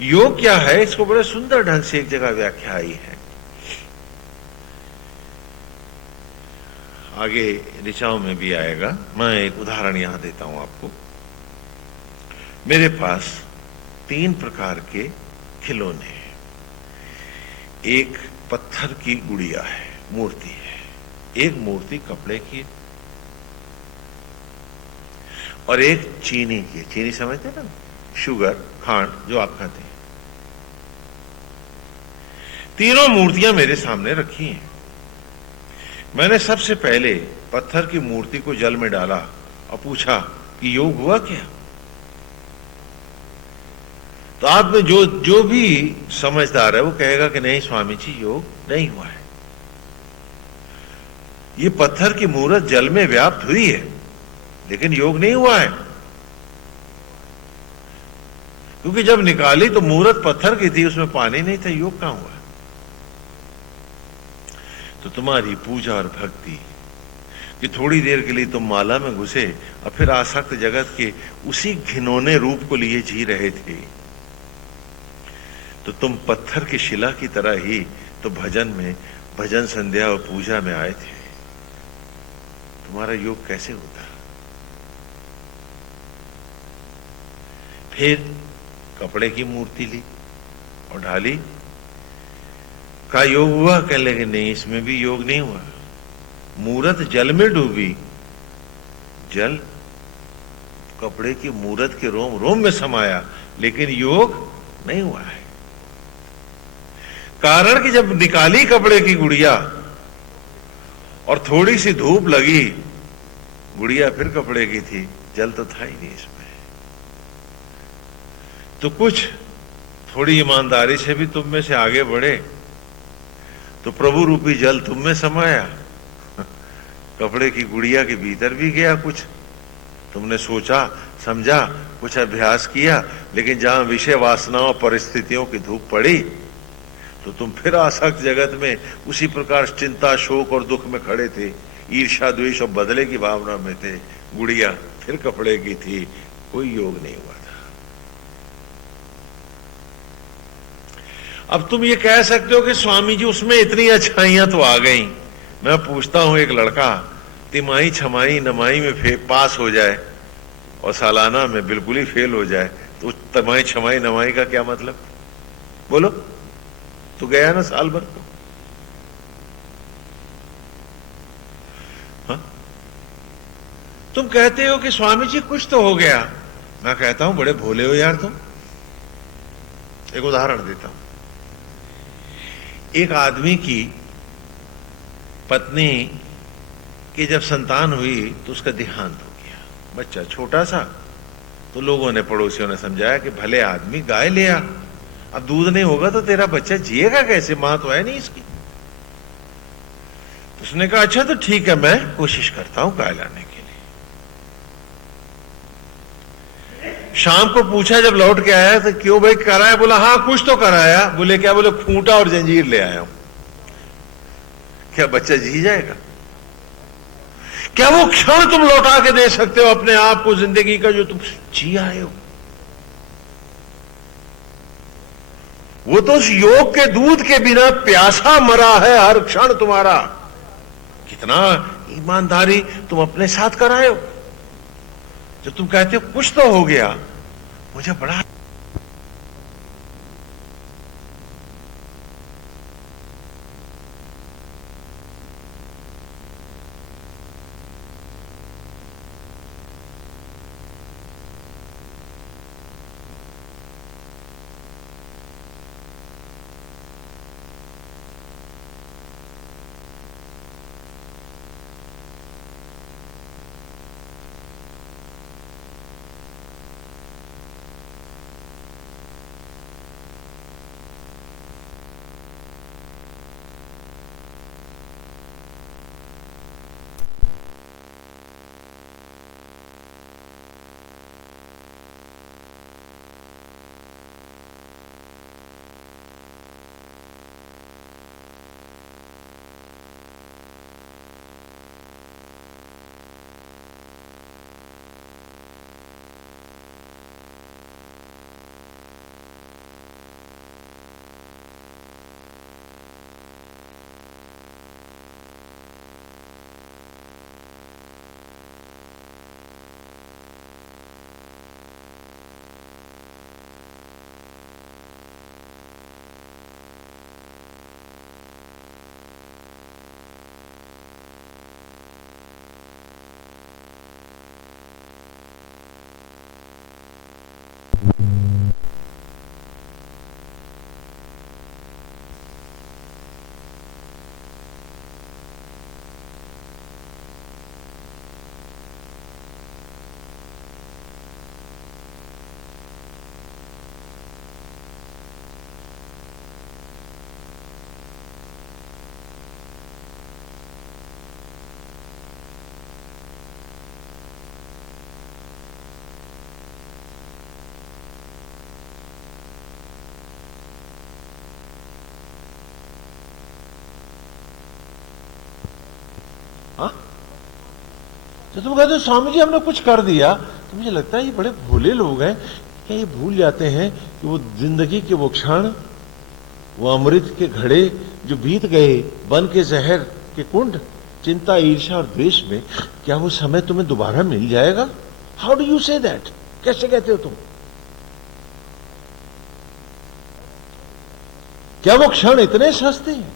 योग क्या है, इसको बड़े सुंदर ढंग से एक जगह व्याख्या आई है। आगे ऋचाओं में भी आएगा। मैं एक उदाहरण यहां देता हूं आपको। मेरे पास 3 प्रकार के खिलौने हैं। एक पत्थर की गुड़िया है, मूर्ति है। एक मूर्ति कपड़े की है और एक चीनी की। चीनी समझते ना, शुगर, खांड जो आप खाते हैं। तीनों मूर्तियां मेरे सामने रखी हैं। मैंने सबसे पहले पत्थर की मूर्ति को जल में डाला और पूछा कि योग हुआ क्या? तो आप में जो भी समझदार है वो कहेगा कि नहीं स्वामी जी, योग नहीं हुआ है। ये पत्थर की मूर्त जल में व्याप्त हुई है लेकिन योग नहीं हुआ है, क्योंकि जब निकाली तो मूर्त पत्थर की थी, उसमें पानी नहीं था, योग कहां हुआ? तो तुम्हारी पूजा और भक्ति कि थोड़ी देर के लिए तुम माला में घुसे और फिर आसक्त जगत के उसी घिनौने रूप को लिए जी रहे थे, तो तुम पत्थर की शिला की तरह ही तो भजन में, भजन संध्या और पूजा में आए थे। तुम्हारा योग कैसे होता? फिर कपड़े की मूर्ति ली और ढाली, का योग हुआ? कह लगे नहीं, इसमें भी योग नहीं हुआ। मूरत जल में डूबी, जल कपड़े की मूरत के रोम रोम में समाया, लेकिन योग नहीं हुआ है। कारण कि जब निकाली कपड़े की गुड़िया और थोड़ी सी धूप लगी, गुड़िया फिर कपड़े की थी, जल तो था ही नहीं इसमें। तो कुछ थोड़ी ईमानदारी से भी तुम में से आगे बढ़े तो प्रभु रूपी जल तुम में समाया, कपड़े की गुड़िया के भीतर भी गया। कुछ तुमने सोचा समझा, कुछ अभ्यास किया, लेकिन जहां विषय वासनाओं परिस्थितियों की धूप पड़ी तो तुम फिर आसक्त जगत में उसी प्रकार चिंता, शोक और दुख में खड़े थे, ईर्ष्या, द्वेष और बदले की भावना में थे। गुड़िया फिर कपड़े की थी, कोई योग नहीं हुआ था। अब तुम ये कह सकते हो कि स्वामी जी उसमें इतनी अच्छाइयां तो आ गई। मैं पूछता हूं, एक लड़का तिमाही, छमाही, नमाही में पास हो जाए और सालाना में बिल्कुल ही फेल हो जाए, तो तिमाही, छमाही, नमाही का क्या मतलब? बोलो, तो गया ना साल भर को। हाँ? तुम कहते हो कि स्वामी जी कुछ तो हो गया। मैं कहता हूं बड़े भोले हो यार तुम। एक उदाहरण देता हूं। एक आदमी की पत्नी की जब संतान हुई तो उसका देहांत हो गया, बच्चा छोटा सा। तो लोगों ने, पड़ोसियों ने समझाया कि भले आदमी, गाय ले आ, अब दूध नहीं होगा तो तेरा बच्चा जिएगा कैसे? मां तो है नहीं इसकी। तो उसने कहा अच्छा तो ठीक है, मैं कोशिश करता हूं गाय लाने के लिए। शाम को पूछा जब लौट के आया तो क्यों भाई कराया? बोला हाँ कुछ तो कराया। बोले क्या? बोले खूंटा और जंजीर ले आया हूं। क्या बच्चा जी जाएगा? क्या वो क्षण तुम लौटा के दे सकते हो अपने आप को, जिंदगी का, जो तुम जी आए हो? वो तो उस योग के दूध के बिना प्यासा मरा है हर क्षण तुम्हारा। कितना ईमानदारी तुम अपने साथ कराए हो। जब तुम कहते हो कुछ तो हो गया, मुझे बड़ा हाँ? तो तुम कहते हो स्वामी जी हमने कुछ कर दिया, तो मुझे लगता है ये बड़े भोले लोग हैं। क्या ये भूल जाते हैं कि वो जिंदगी के वो क्षण, वो अमृत के घड़े जो बीत गए बन के जहर के कुंड, चिंता, ईर्ष्या और द्वेष में, क्या वो समय तुम्हें दोबारा मिल जाएगा? How do you say that? कैसे कहते हो तुम? क्या वो क्षण इतने सस्ते हैं?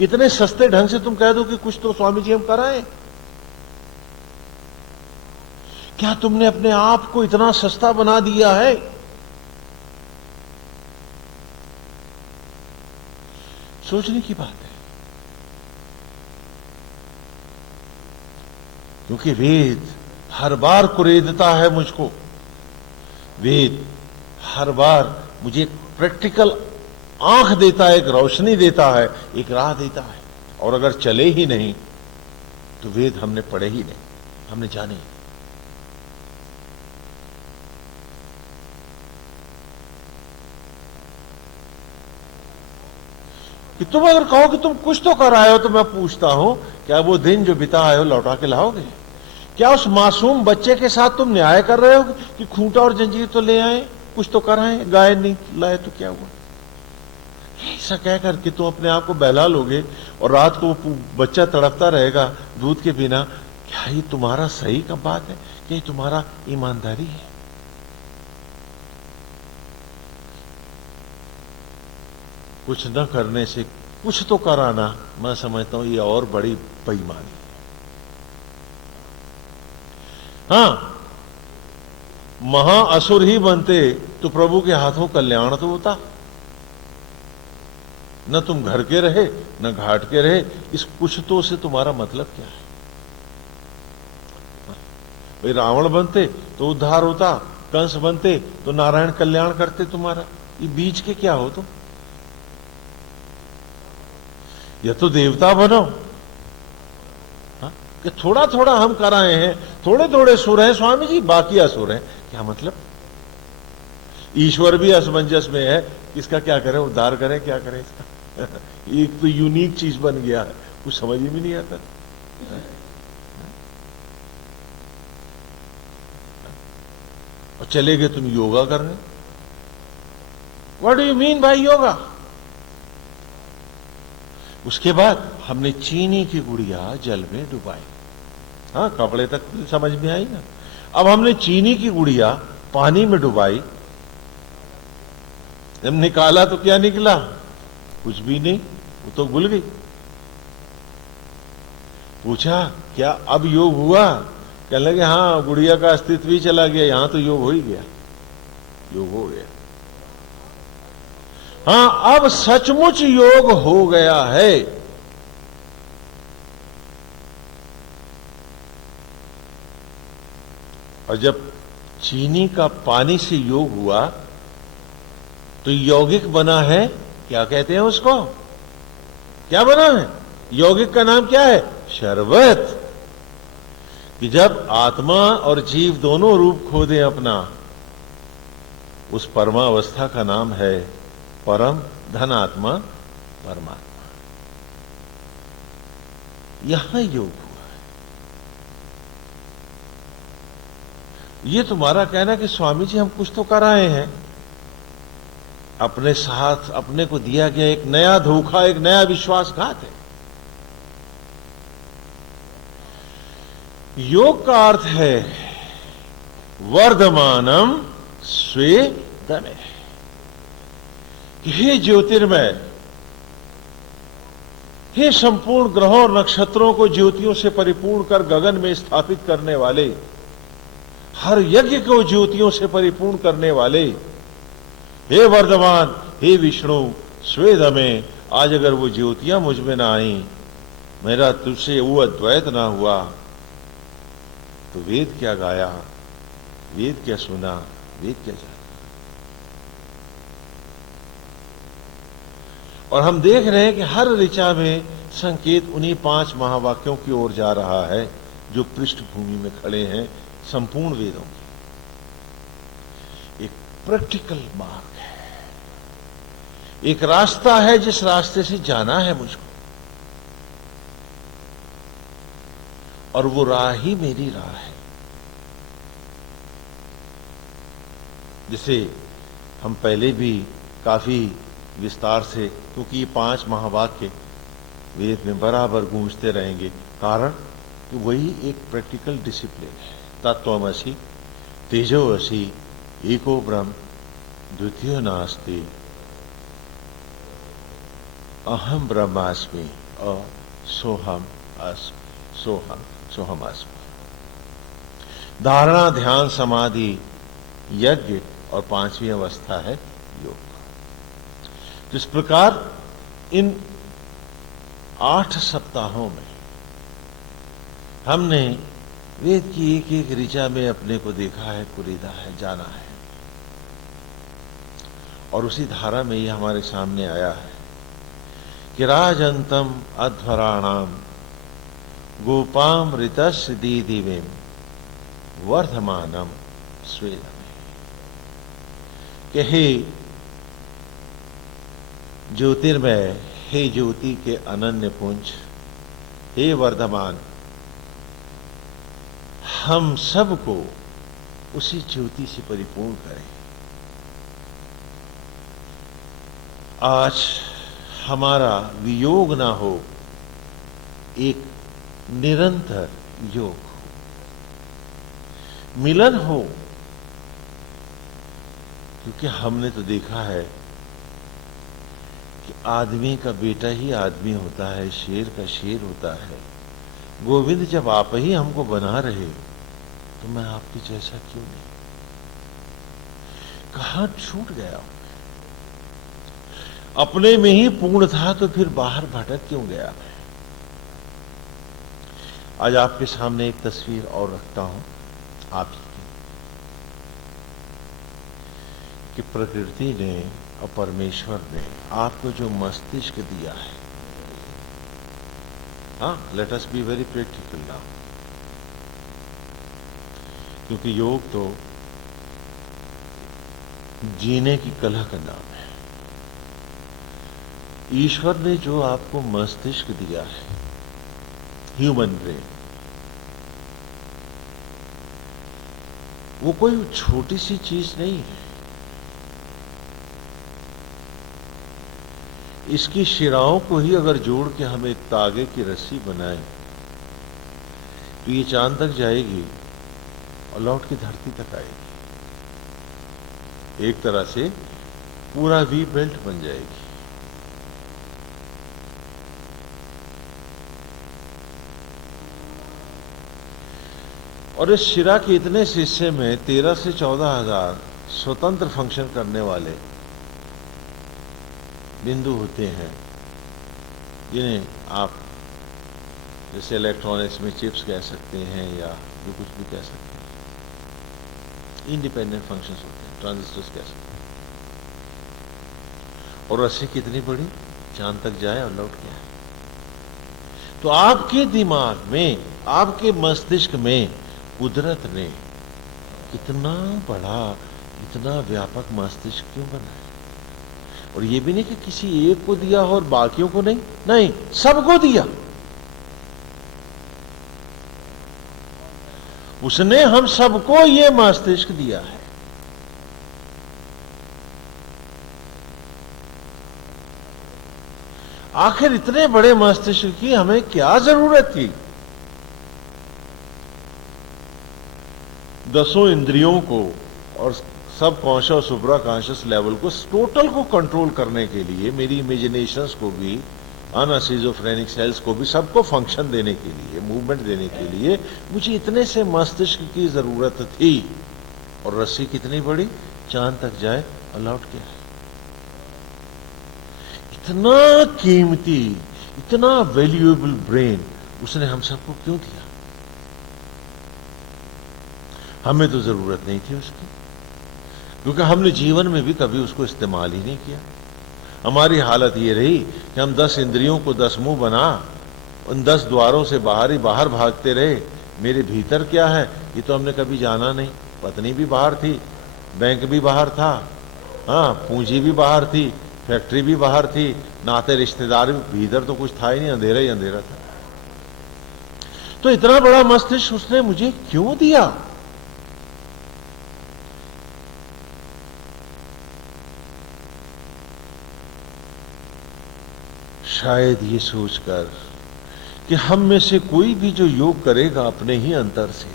इतने सस्ते ढंग से तुम कह दो कि कुछ तो स्वामी जी हम कराएं? क्या तुमने अपने आप को इतना सस्ता बना दिया है? सोचने की बात है। क्योंकि वेद हर बार कुरेदता है मुझको। वेद हर बार मुझे एक प्रैक्टिकल आंख देता है, एक रोशनी देता है, एक राह देता है। और अगर चले ही नहीं तो वेद हमने पढ़े ही नहीं, हमने जाने ही। कि तुम अगर कहो कि तुम कुछ तो कर आए हो, तो मैं पूछता हूं क्या वो दिन जो बिता आए हो लौटा के लाओगे? क्या उस मासूम बच्चे के साथ तुम न्याय कर रहे हो कि खूंटा और जंजीर तो ले आए, कुछ तो कर आए, गाय नहीं लाए तो क्या हुआ? ऐसा कहकर कि तुम अपने आप को बहला लोगे और रात को वो बच्चा तड़पता रहेगा दूध के बिना, क्या ये तुम्हारा सही का बात है? क्या ये तुम्हारा ईमानदारी है? कुछ न करने से कुछ तो कराना, मैं समझता हूं ये और बड़ी बेईमानी है। हां, महाअसुर ही बनते तो प्रभु के हाथों कल्याण तो होता। न तुम घर के रहे न घाट के रहे, इस कुछ तो से तुम्हारा मतलब क्या है? भाई रावण बनते तो उद्धार होता, कंस बनते तो नारायण कल्याण करते तुम्हारा। ये बीच के क्या हो तुम? या तो देवता बनो। हाँ? कि थोड़ा थोड़ा हम कराए हैं, थोड़े थोड़े सुर हैं स्वामी जी, बाकी असुर हैं, क्या मतलब? ईश्वर भी असमंजस में है, इसका क्या करें, उद्धार करें, क्या करें इसका। एक तो यूनिक चीज बन गया है, कुछ समझ ही भी नहीं आता। और चले गए तुम योगा करने। What do you mean by yoga? उसके बाद हमने चीनी की गुड़िया जल में डुबाई। हाँ, कपड़े तक समझ में आई ना। अब हमने चीनी की गुड़िया पानी में डुबाई, जब निकाला तो क्या निकला? कुछ भी नहीं, वो तो घुल गई। पूछा क्या अब योग हुआ? कहने लगे हाँ, गुड़िया का अस्तित्व ही चला गया, यहां तो योग हो ही गया, योग हो गया। हाँ, अब सचमुच योग हो गया है। और जब चीनी का पानी से योग हुआ तो यौगिक बना है, क्या कहते हैं उसको, क्या बना है? यौगिक का नाम क्या है? शरबत। कि जब आत्मा और जीव दोनों रूप खो दें अपना, उस परमावस्था का नाम है परम धनात्मा परमात्मा। यहां योग हुआ है। ये तुम्हारा कहना कि स्वामी जी हम कुछ तो कर आए हैं, अपने साथ अपने को दिया गया एक नया धोखा, एक नया विश्वासघात है। योग का अर्थ है वर्धमानम स्वे दमे, कि हे ज्योतिर्मय, हे संपूर्ण ग्रहों और नक्षत्रों को ज्योतियों से परिपूर्ण कर गगन में स्थापित करने वाले, हर यज्ञ को ज्योतियों से परिपूर्ण करने वाले, हे वर्धमान, हे विष्णु, स्वेद में आज अगर वो ज्योतियां मुझ में ना आई, मेरा तुझसे वो अद्वैत ना हुआ, तो वेद क्या गाया, वेद क्या सुना, वेद क्या जाना। और हम देख रहे हैं कि हर ऋचा में संकेत उन्हीं 5 महावाक्यों की ओर जा रहा है जो पृष्ठभूमि में खड़े हैं संपूर्ण वेदों के। एक प्रैक्टिकल मार्ग है, एक रास्ता है जिस रास्ते से जाना है मुझको, और वो राह ही मेरी राह है। जिसे हम पहले भी काफी विस्तार से, क्योंकि ये 5 महावाक्य वेद में बराबर गूंजते रहेंगे, कारण कि वही एक प्रैक्टिकल डिसिप्लिन है। तत्त्वमसि तेजोमसि एको ब्रह्म द्वितीयो नास्ति अहम ब्रह्मास्मि और सोहम अस्मि, सोहम अस्मि। धारणा, ध्यान, समाधि, यज्ञ और 5वीं अवस्था है योग। तो इस प्रकार इन 8 सप्ताहों में हमने वेद की एक एक ऋचा में अपने को देखा है, कुरीदा है, जाना है, और उसी धारा में ये हमारे सामने आया है कि राजंतम अध्वराणाम गोपाम ऋतस्य दीदिवेम वर्धमानम स्वेदम, कि हे ज्योतिर्मय, हे ज्योति के अनन्य पुंज, हे वर्धमान, हम सबको उसी ज्योति से परिपूर्ण करें। आज हमारा वियोग ना हो, एक निरंतर योग हो, मिलन हो। क्योंकि हमने तो देखा है कि आदमी का बेटा ही आदमी होता है, शेर का शेर होता है। गोविंद जब आप ही हमको बना रहे तो मैं आपके जैसा क्यों नहीं? कहां छूट गया? अपने में ही पूर्ण था तो फिर बाहर भटक क्यों गया? आज आपके सामने एक तस्वीर और रखता हूं आपकी, कि प्रकृति ने और परमेश्वर ने आपको जो मस्तिष्क दिया है, हाँ, let us be very practical now, क्योंकि योग तो जीने की कला का नाम है। ईश्वर ने जो आपको मस्तिष्क दिया है, ह्यूमन ब्रेन, वो कोई छोटी सी चीज नहीं है। इसकी शिराओं को ही अगर जोड़ के हम एक तागे की रस्सी बनाएं तो ये चांद तक जाएगी और लौट के धरती तक आएगी। एक तरह से पूरा वी बेल्ट बन जाएगी। और इस शिरा के इतने से हिस्से में 13 से 14 हजार स्वतंत्र फंक्शन करने वाले बिंदु होते हैं, जिन्हें आप जैसे इलेक्ट्रॉनिक्स में चिप्स कह सकते हैं या जो कुछ भी कह सकते हैं, इंडिपेंडेंट फंक्शंस होते हैं, ट्रांजिस्टर्स कह सकते हैं। और रस्सी कितनी बड़ी, चांद तक जाए और लौट के आए। तो आपके दिमाग में, आपके मस्तिष्क में कुदरत ने इतना बड़ा, इतना व्यापक मस्तिष्क क्यों बनाया? और ये भी नहीं कि किसी एक को दिया और बाकियों को नहीं, नहीं, सबको दिया। उसने हम सबको ये मस्तिष्क दिया है। आखिर इतने बड़े मस्तिष्क की हमें क्या जरूरत थी? 10 इंद्रियों को और सब कॉन्शियस और सुप्रा कॉन्शियस लेवल को, टोटल को कंट्रोल करने के लिए, मेरी इमेजिनेशंस को भी, अनसिजोफ्रेनिक सेल्स को भी, सबको फंक्शन देने के लिए, मूवमेंट देने के लिए मुझे इतने से मस्तिष्क की जरूरत थी। और रस्सी कितनी बड़ी, चांद तक जाए और लौट के आए। इतना कीमती, इतना वैल्यूएबल ब्रेन उसने हम सबको क्यों दिया? हमें तो जरूरत नहीं थी उसकी, क्योंकि हमने जीवन में भी कभी उसको इस्तेमाल ही नहीं किया। हमारी हालत ये रही कि हम 10 इंद्रियों को 10 मुंह बना, उन 10 द्वारों से बाहर ही बाहर भागते रहे। मेरे भीतर क्या है ये तो हमने कभी जाना नहीं। पत्नी भी बाहर थी, बैंक भी बाहर था, हाँ, पूंजी भी बाहर थी, फैक्ट्री भी बाहर थी, नाते रिश्तेदार भी, भीतर तो कुछ था ही नहीं, अंधेरा ही अंधेरा था। तो इतना बड़ा मस्तिष्क उसने मुझे क्यों दिया? शायद ये सोचकर कि हम में से कोई भी जो योग करेगा अपने ही अंतर से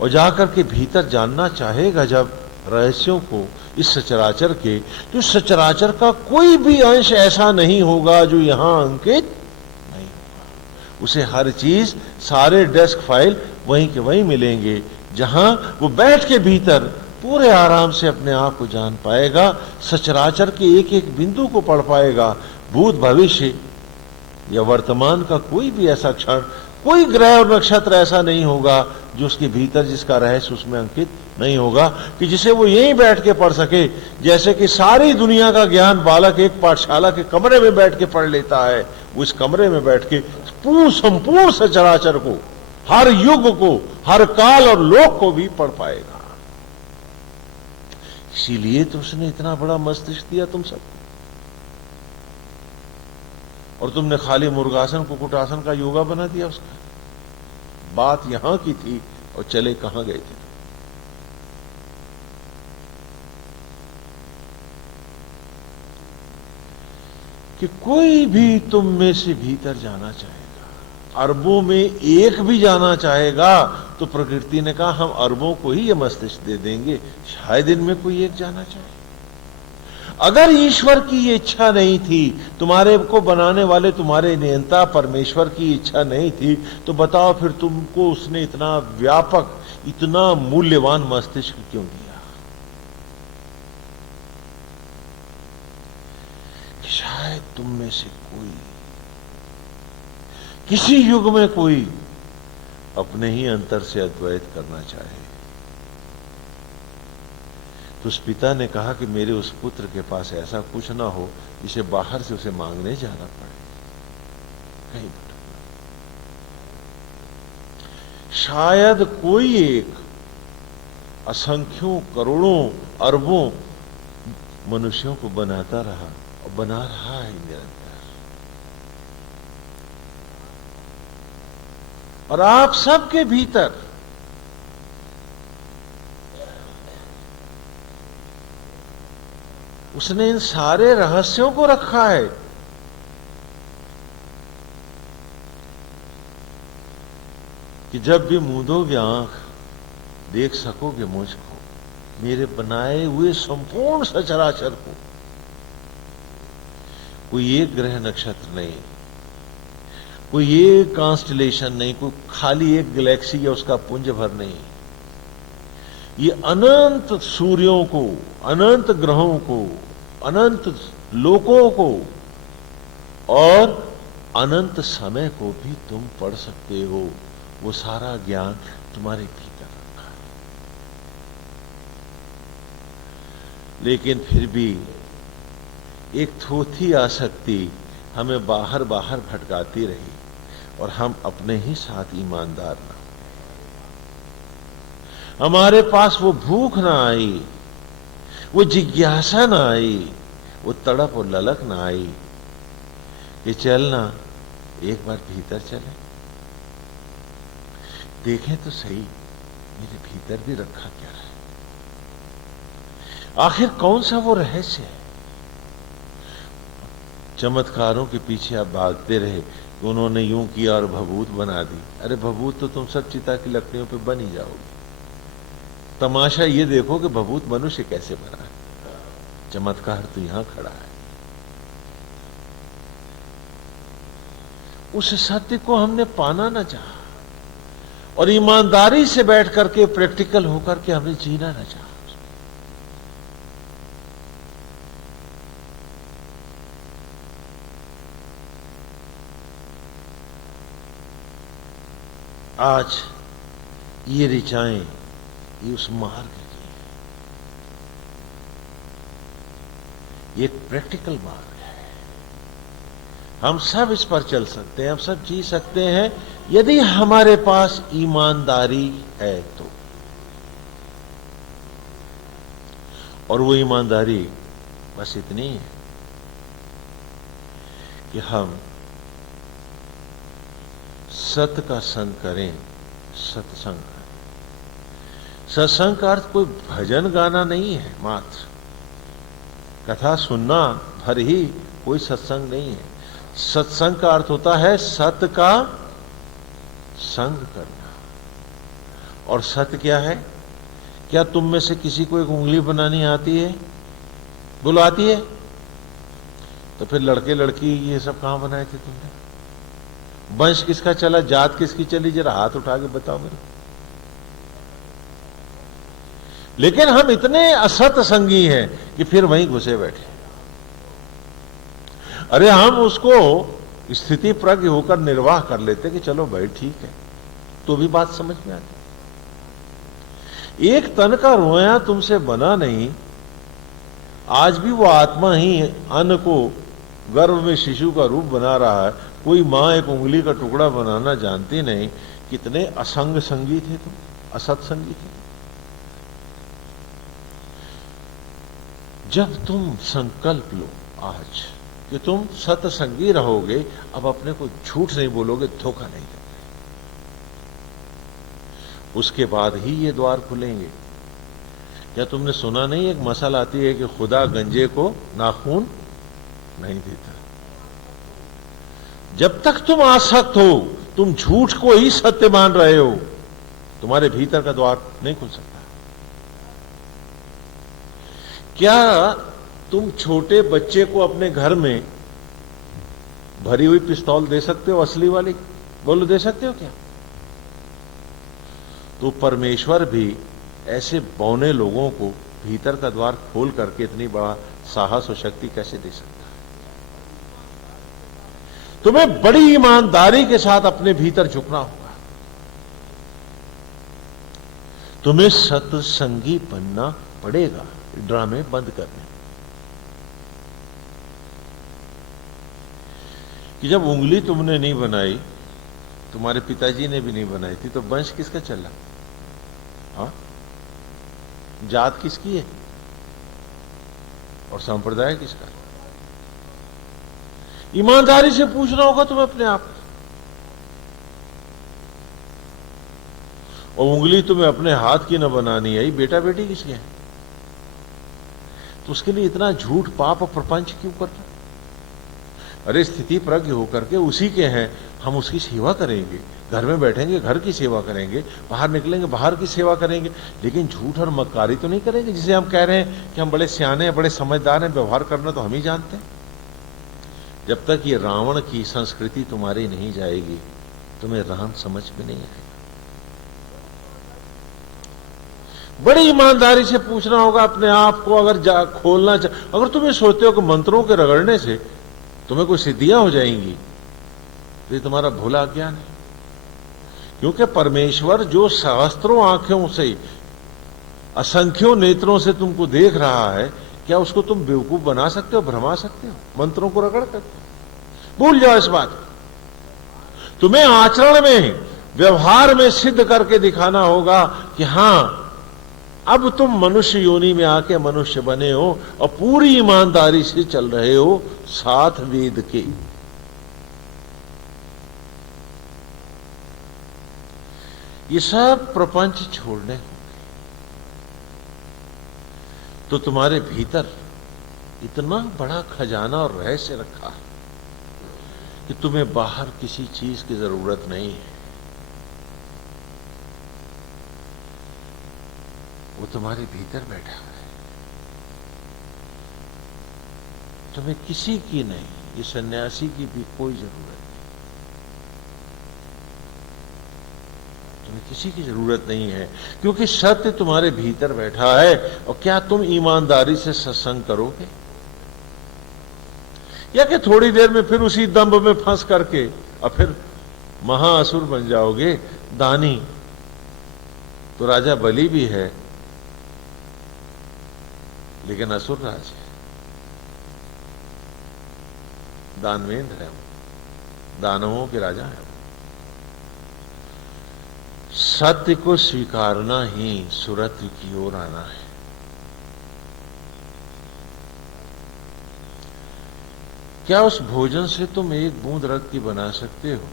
और जाकर के भीतर जानना चाहेगा जब रहस्यों को, इस सचराचर के, तो सचराचर का कोई भी अंश ऐसा नहीं होगा जो यहां अंकित नहीं होगा। उसे हर चीज, सारे डेस्क फाइल वहीं के वहीं मिलेंगे, जहां वो बैठ के भीतर पूरे आराम से अपने आप को जान पाएगा, सचराचर के एक एक बिंदु को पढ़ पाएगा। भूत, भविष्य या वर्तमान का कोई भी ऐसा क्षण, कोई ग्रह और नक्षत्र ऐसा नहीं होगा जो उसके भीतर, जिसका रहस्य उसमें अंकित नहीं होगा, कि जिसे वो यहीं बैठ के पढ़ सके। जैसे कि सारी दुनिया का ज्ञान बालक एक पाठशाला के कमरे में बैठ के पढ़ लेता है, वो इस कमरे में बैठ के संपूर्ण सचराचर को, हर युग को, हर काल और लोक को भी पढ़ पाएगा। इसीलिए तो उसने इतना बड़ा मस्तिष्क दिया तुम सबको। और तुमने खाली मुर्गासन, कुकुटासन का योगा बना दिया उसका। बात यहां की थी और चले कहां गए थे। कि कोई भी तुम में से भीतर जाना चाहेगा, अरबों में एक भी जाना चाहेगा, तो प्रकृति ने कहा हम अरबों को ही यह मस्तिष्क दे देंगे, शायद इनमें कोई एक जाना चाहे। अगर ईश्वर की ये इच्छा नहीं थी, तुम्हारे को बनाने वाले तुम्हारे नियंता परमेश्वर की इच्छा नहीं थी, तो बताओ फिर तुमको उसने इतना व्यापक, इतना मूल्यवान मस्तिष्क क्यों दिया? शायद तुम में से कोई, किसी युग में कोई अपने ही अंतर से अद्वैत करना चाहे। तो उस पिता ने कहा कि मेरे उस पुत्र के पास ऐसा कुछ ना हो जिसे बाहर से उसे मांगने जाना पड़े। कहीं शायद कोई एक असंख्यों करोड़ों अरबों मनुष्यों को बनाता रहा और बना रहा है निरंतर। और आप सबके भीतर उसने इन सारे रहस्यों को रखा है। कि जब भी मूंदोगे आंख, देख सकोगे मुझको, मेरे बनाए हुए संपूर्ण सचराचर को। कोई एक ग्रह नक्षत्र नहीं, कोई एक कॉन्स्टलेशन नहीं, कोई खाली एक गैलेक्सी या उसका पुंज भर नहीं। ये अनंत सूर्यों को, अनंत ग्रहों को, अनंत लोकों को और अनंत समय को भी तुम पढ़ सकते हो। वो सारा ज्ञान तुम्हारे भीतर रखा है। लेकिन फिर भी एक थोथी आसक्ति हमें बाहर बाहर भटकाती रही और हम अपने ही साथ ईमानदार ना, हमारे पास वो भूख ना आई, वो जिज्ञासा ना आई, वो तड़प और ललक ना आई कि चलना एक बार भीतर चले, देखें तो सही मेरे भीतर भी रखा क्या है, आखिर कौन सा वो रहस्य है। चमत्कारों के पीछे आप भागते रहे कि उन्होंने यूं किया और भभूत बना दी। अरे भभूत तो तुम सब चिता की लकड़ियों पे बन ही जाओगे। तमाशा ये देखो कि भभूत मनुष्य कैसे बना है। चमत्कार तो यहां खड़ा है। उस सत्य को हमने पाना ना चाहा और ईमानदारी से बैठ करके, प्रैक्टिकल होकर के हमने जीना ना चाहा। आज ये ऋचाएं, ये उस मार्ग की है, ये एक प्रैक्टिकल मार्ग है। हम सब इस पर चल सकते हैं, हम सब जी सकते हैं यदि हमारे पास ईमानदारी है तो। और वो ईमानदारी बस इतनी है कि हम सत्य का संग करें, सत्संग करें। सत्संग का अर्थ कोई भजन गाना नहीं है मात्र, कथा सुनना भर ही कोई सत्संग नहीं है। सत्संग का अर्थ होता है सत्य का संग करना। और सत्य क्या है? क्या तुम में से किसी को एक उंगली बनानी आती है? बोलो आती है? तो फिर लड़के लड़की ये सब कहां बनाए थे तुमने? वंश किसका चला, जात किसकी चली? जरा हाथ उठा के बताओ मेरे। लेकिन हम इतने असत संगी हैं कि फिर वहीं घुसे बैठे। अरे हम उसको स्थिति प्रज्ञ होकर निर्वाह कर लेते कि चलो भाई ठीक है, तो भी बात समझ में आती। एक तन का रोया तुमसे बना नहीं, आज भी वो आत्मा ही अन्न को गर्भ में शिशु का रूप बना रहा है। कोई मां एक उंगली का टुकड़ा बनाना जानती नहीं। कितने असंग संगी थे तुम, असत संगी थे। जब तुम संकल्प लो आज कि तुम सत्संगी रहोगे, अब अपने को झूठ नहीं बोलोगे, धोखा नहीं दोगे, उसके बाद ही ये द्वार खुलेंगे। क्या तुमने सुना नहीं, एक मसल आती है कि खुदा गंजे को नाखून नहीं देता। जब तक तुम आसक्त हो, तुम झूठ को ही सत्य मान रहे हो, तुम्हारे भीतर का द्वार नहीं खुल सकता। क्या तुम छोटे बच्चे को अपने घर में भरी हुई पिस्तौल दे सकते हो, असली वाली? बोलो, दे सकते हो क्या? तो परमेश्वर भी ऐसे बौने लोगों को भीतर का द्वार खोल करके इतनी बड़ा साहस और शक्ति कैसे दे सकता है? तुम्हें बड़ी ईमानदारी के साथ अपने भीतर झुकना होगा। तुम्हें सत्संगी बनना पड़ेगा, ड्रामे बंद करने। कि जब उंगली तुमने नहीं बनाई, तुम्हारे पिताजी ने भी नहीं बनाई थी, तो वंश किसका चला? हाँ, जात किसकी है और संप्रदाय किसका है? ईमानदारी से पूछना होगा तुम्हें अपने आप को। और उंगली तुम्हें अपने हाथ की न बनानी आई, बेटा बेटी किसके हैं? तो उसके लिए इतना झूठ पाप और प्रपंच क्यों करना? अरे स्थिति प्रज्ञ होकर के उसी के हैं, हम उसकी सेवा करेंगे, घर में बैठेंगे घर की सेवा करेंगे, बाहर निकलेंगे बाहर की सेवा करेंगे, लेकिन झूठ और मक्कारी तो नहीं करेंगे। जिसे हम कह रहे हैं कि हम बड़े सियाने हैं, बड़े समझदार हैं, व्यवहार करना तो हम ही जानते हैं। जब तक ये रावण की संस्कृति तुम्हारी नहीं जाएगी, तुम्हें राम समझ में नहीं आएगा। बड़ी ईमानदारी से पूछना होगा अपने आप को। अगर खोलना अगर तुम्हें सोचते हो कि मंत्रों के रगड़ने से तुम्हें कोई सिद्धियां हो जाएंगी, तो ये तुम्हारा भोला ज्ञान है। क्योंकि परमेश्वर जो सहस्त्रों आंखों से, असंख्यों नेत्रों से तुमको देख रहा है, क्या उसको तुम बेवकूफ बना सकते हो, भरमा सकते हो मंत्रों को रगड़ कर? भूल जाओ इस बात। तुम्हें आचरण में, व्यवहार में सिद्ध करके दिखाना होगा कि हां, अब तुम मनुष्य योनि में आके मनुष्य बने हो और पूरी ईमानदारी से चल रहे हो साथ वेद के। ये सब प्रपंच छोड़ने तो तुम्हारे भीतर इतना बड़ा खजाना और रहस्य रखा है कि तुम्हें बाहर किसी चीज की जरूरत नहीं है। वो तुम्हारे भीतर बैठा है, तुम्हें किसी की नहीं, ये सन्यासी की भी कोई जरूरत नहीं, तुम्हें किसी की जरूरत नहीं है, क्योंकि सत्य तुम्हारे भीतर बैठा है। और क्या तुम ईमानदारी से सत्संग करोगे, या कि थोड़ी देर में फिर उसी दंभ में फंस करके और फिर महाअसुर बन जाओगे? दानी तो राजा बलि भी है, लेकिन असुर राज है, दानवेंद्र है, दानवों के राजा है। सत्य को स्वीकारना ही सुरत्व की ओर आना है। क्या उस भोजन से तुम एक बूंद रक्त की बना सकते हो?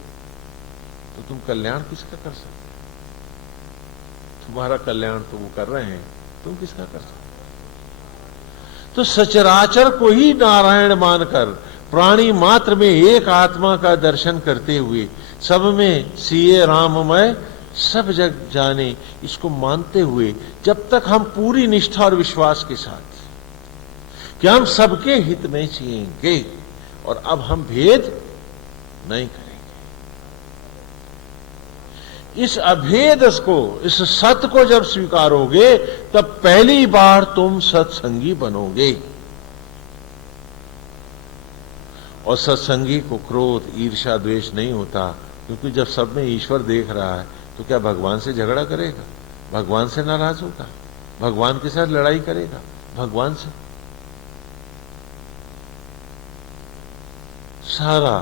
तो तुम कल्याण किसका कर सकते हो? तुम्हारा कल्याण तो वो कर रहे हैं, तुम किसका कर सकते हो? तो सचराचर को ही नारायण मानकर, प्राणी मात्र में एक आत्मा का दर्शन करते हुए, सब में सिए राममय सब जग जाने, इसको मानते हुए जब तक हम पूरी निष्ठा और विश्वास के साथ कि हम सबके हित में जिएंगे और अब हम भेद नहीं करेंगे, इस अभेद को, इस सत्य को जब स्वीकारोगे, तब पहली बार तुम सत्संगी बनोगे। और सत्संगी को क्रोध, ईर्ष्या, द्वेष नहीं होता, क्योंकि जब सब में ईश्वर देख रहा है तो क्या भगवान से झगड़ा करेगा? भगवान से नाराज होगा? भगवान के साथ लड़ाई करेगा? भगवान से सारा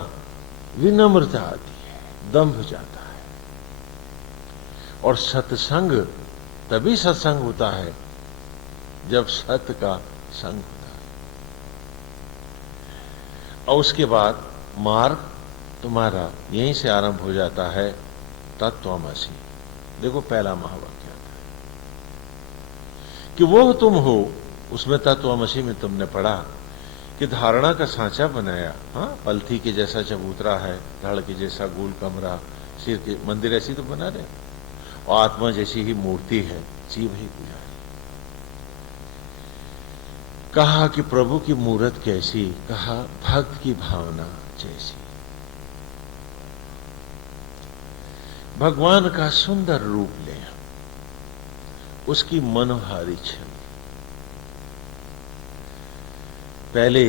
विनम्रता आती है, दंभ जाता है। और सत्संग तभी सत्संग होता है जब सत्य का संग होता है। और उसके बाद मार्ग तुम्हारा यहीं से आरंभ हो जाता है, तत्त्वमसि। देखो पहला महावाक्य आता है कि वो तुम हो, उसमें तत्त्वमसि में तुमने पढ़ा कि धारणा का सांचा बनाया। हाँ, पलथी के जैसा चबूतरा है, धड़ के जैसा गोल कमरा, सिर के मंदिर ऐसी तो बना रहे, और आत्मा जैसी ही मूर्ति है, जीव ही पुजारी। कहा कि प्रभु की मूरत कैसी, कहा भक्त की भावना जैसी। भगवान का सुंदर रूप ले, उसकी मनोहारी छवि। पहले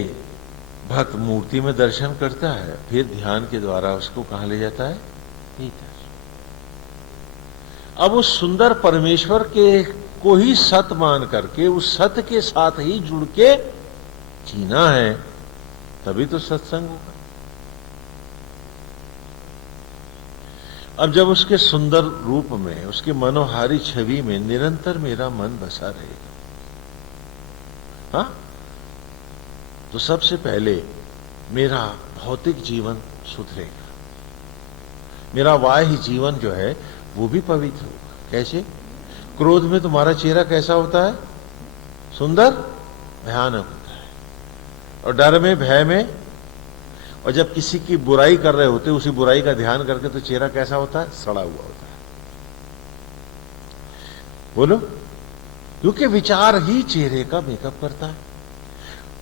भक्त मूर्ति में दर्शन करता है, फिर ध्यान के द्वारा उसको कहां ले जाता है? भीतर। अब उस सुंदर परमेश्वर के को ही सत मान करके, उस सत्य के साथ ही जुड़ के जीना है, तभी तो सत्संग होगा। अब जब उसके सुंदर रूप में, उसकी मनोहारी छवि में निरंतर मेरा मन बसा रहेगा, हाँ, तो सबसे पहले मेरा भौतिक जीवन सुधरेगा, मेरा बाह्य जीवन जो है वो भी पवित्र होगा। कैसे? क्रोध में तुम्हारा चेहरा कैसा होता है? सुंदर, भयानक होता है। और डर में, भय में, और जब किसी की बुराई कर रहे होते उसी बुराई का ध्यान करके तो चेहरा कैसा होता है? सड़ा हुआ होता है। बोलो, क्योंकि विचार ही चेहरे का मेकअप करता है।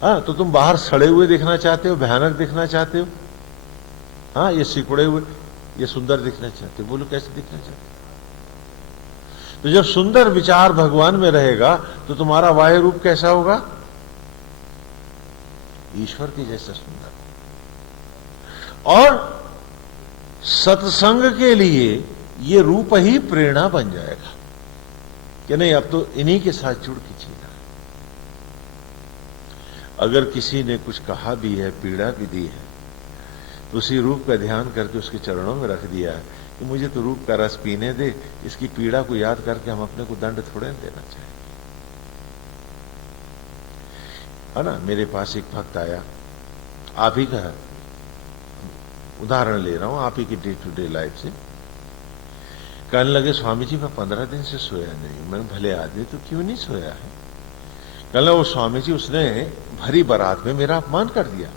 हाँ, तो तुम बाहर सड़े हुए दिखना चाहते हो, भयानक दिखना चाहते हो, हाँ, ये सिकुड़े हुए, ये सुंदर दिखना चाहते हो। बोलो, कैसे दिखना चाहते हो? तो जब सुंदर विचार भगवान में रहेगा तो तुम्हारा बाह्य रूप कैसा होगा? ईश्वर के जैसा सुंदर। और सत्संग के लिए ये रूप ही प्रेरणा बन जाएगा कि नहीं, अब तो इन्हीं के साथ जुड़ के जीना। अगर किसी ने कुछ कहा भी है, पीड़ा भी दी है, तो उसी रूप का ध्यान करके उसके चरणों में रख दिया है कि मुझे तो रूप का रस पीने दे, इसकी पीड़ा को याद करके हम अपने को दंड थोड़े देना चाहिए, है ना। मेरे पास एक भक्त आया, आप ही का उदाहरण ले रहा हूं, आप ही की डे टू डे लाइफ से। कहने लगे, स्वामी जी मैं 15 दिन से सोया नहीं। मैंने, भले आदमी, तो क्यों नहीं सोया है? कहने वो स्वामी जी, उसने भरी बारात में मेरा अपमान कर दिया।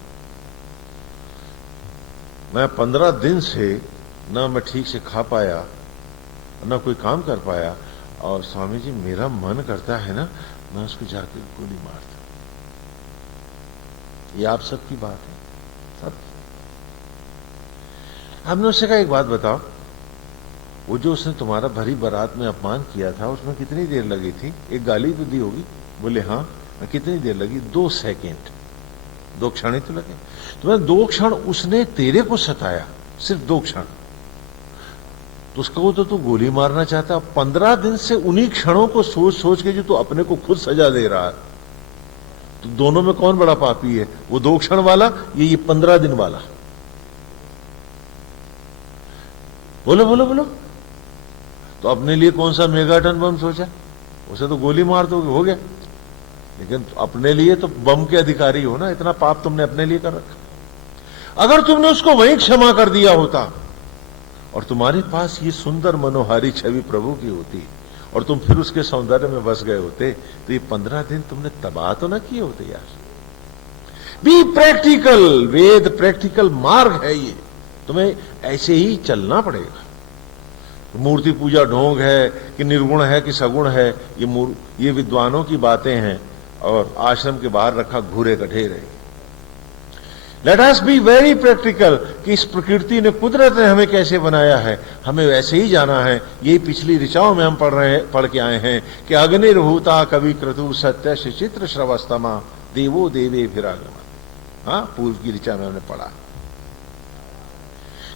मैं 15 दिन से ना मैं ठीक से खा पाया, ना कोई काम कर पाया, और स्वामी जी मेरा मन करता है ना, मैं उसको जाकर गोली मार दूं। ये आप सबकी बात है, सब। हमने उससे कहा, एक बात बताओ, वो जो उसने तुम्हारा भरी बारात में अपमान किया था, उसमें कितनी देर लगी थी? एक गाली तो दी होगी? बोले हाँ। कितनी देर लगी? 2 सेकेंड, 2 क्षण ही तो लगे। तो मैं 2 क्षण उसने तेरे को सताया, सिर्फ 2 क्षण, तो उसको तो तू गोली मारना चाहता। 15 दिन से उन्हीं क्षणों को सोच सोच के जो तू अपने को खुद सजा दे रहा है, तो दोनों में कौन बड़ा पापी है? वो 2 क्षण वाला, ये 15 दिन वाला? बोलो बोलो बोलो। तो अपने लिए कौन सा मेगाटन बम सोचा? उसे तो गोली मार दोगे, हो गया। लेकिन अपने लिए तो बम के अधिकारी हो ना, इतना पाप तुमने अपने लिए कर रखा। अगर तुमने उसको वहीं क्षमा कर दिया होता और तुम्हारे पास ये सुंदर मनोहारी छवि प्रभु की होती और तुम फिर उसके सौंदर्य में बस गए होते, तो ये 15 दिन तुमने तबाह तो ना किए होते यार। बी प्रैक्टिकल, वेद प्रैक्टिकल मार्ग है ये, तुम्हें ऐसे ही चलना पड़ेगा। मूर्ति पूजा ढोंग है कि निर्गुण है कि सगुण है, ये विद्वानों की बातें हैं और आश्रम के बाहर रखा घूरे का ढेर है। Let us be very practical कि इस प्रकृति ने, कुदरत ने हमें कैसे बनाया है, हमें वैसे ही जाना है। यही पिछली ऋचाओं में हम पढ़ के आए हैं कि अग्निर्भूता कवि क्रतु सत्य चित्र श्रवस्तमा देवो देवे विरागमा। हाँ, पूर्व की ऋचा में हमने पढ़ा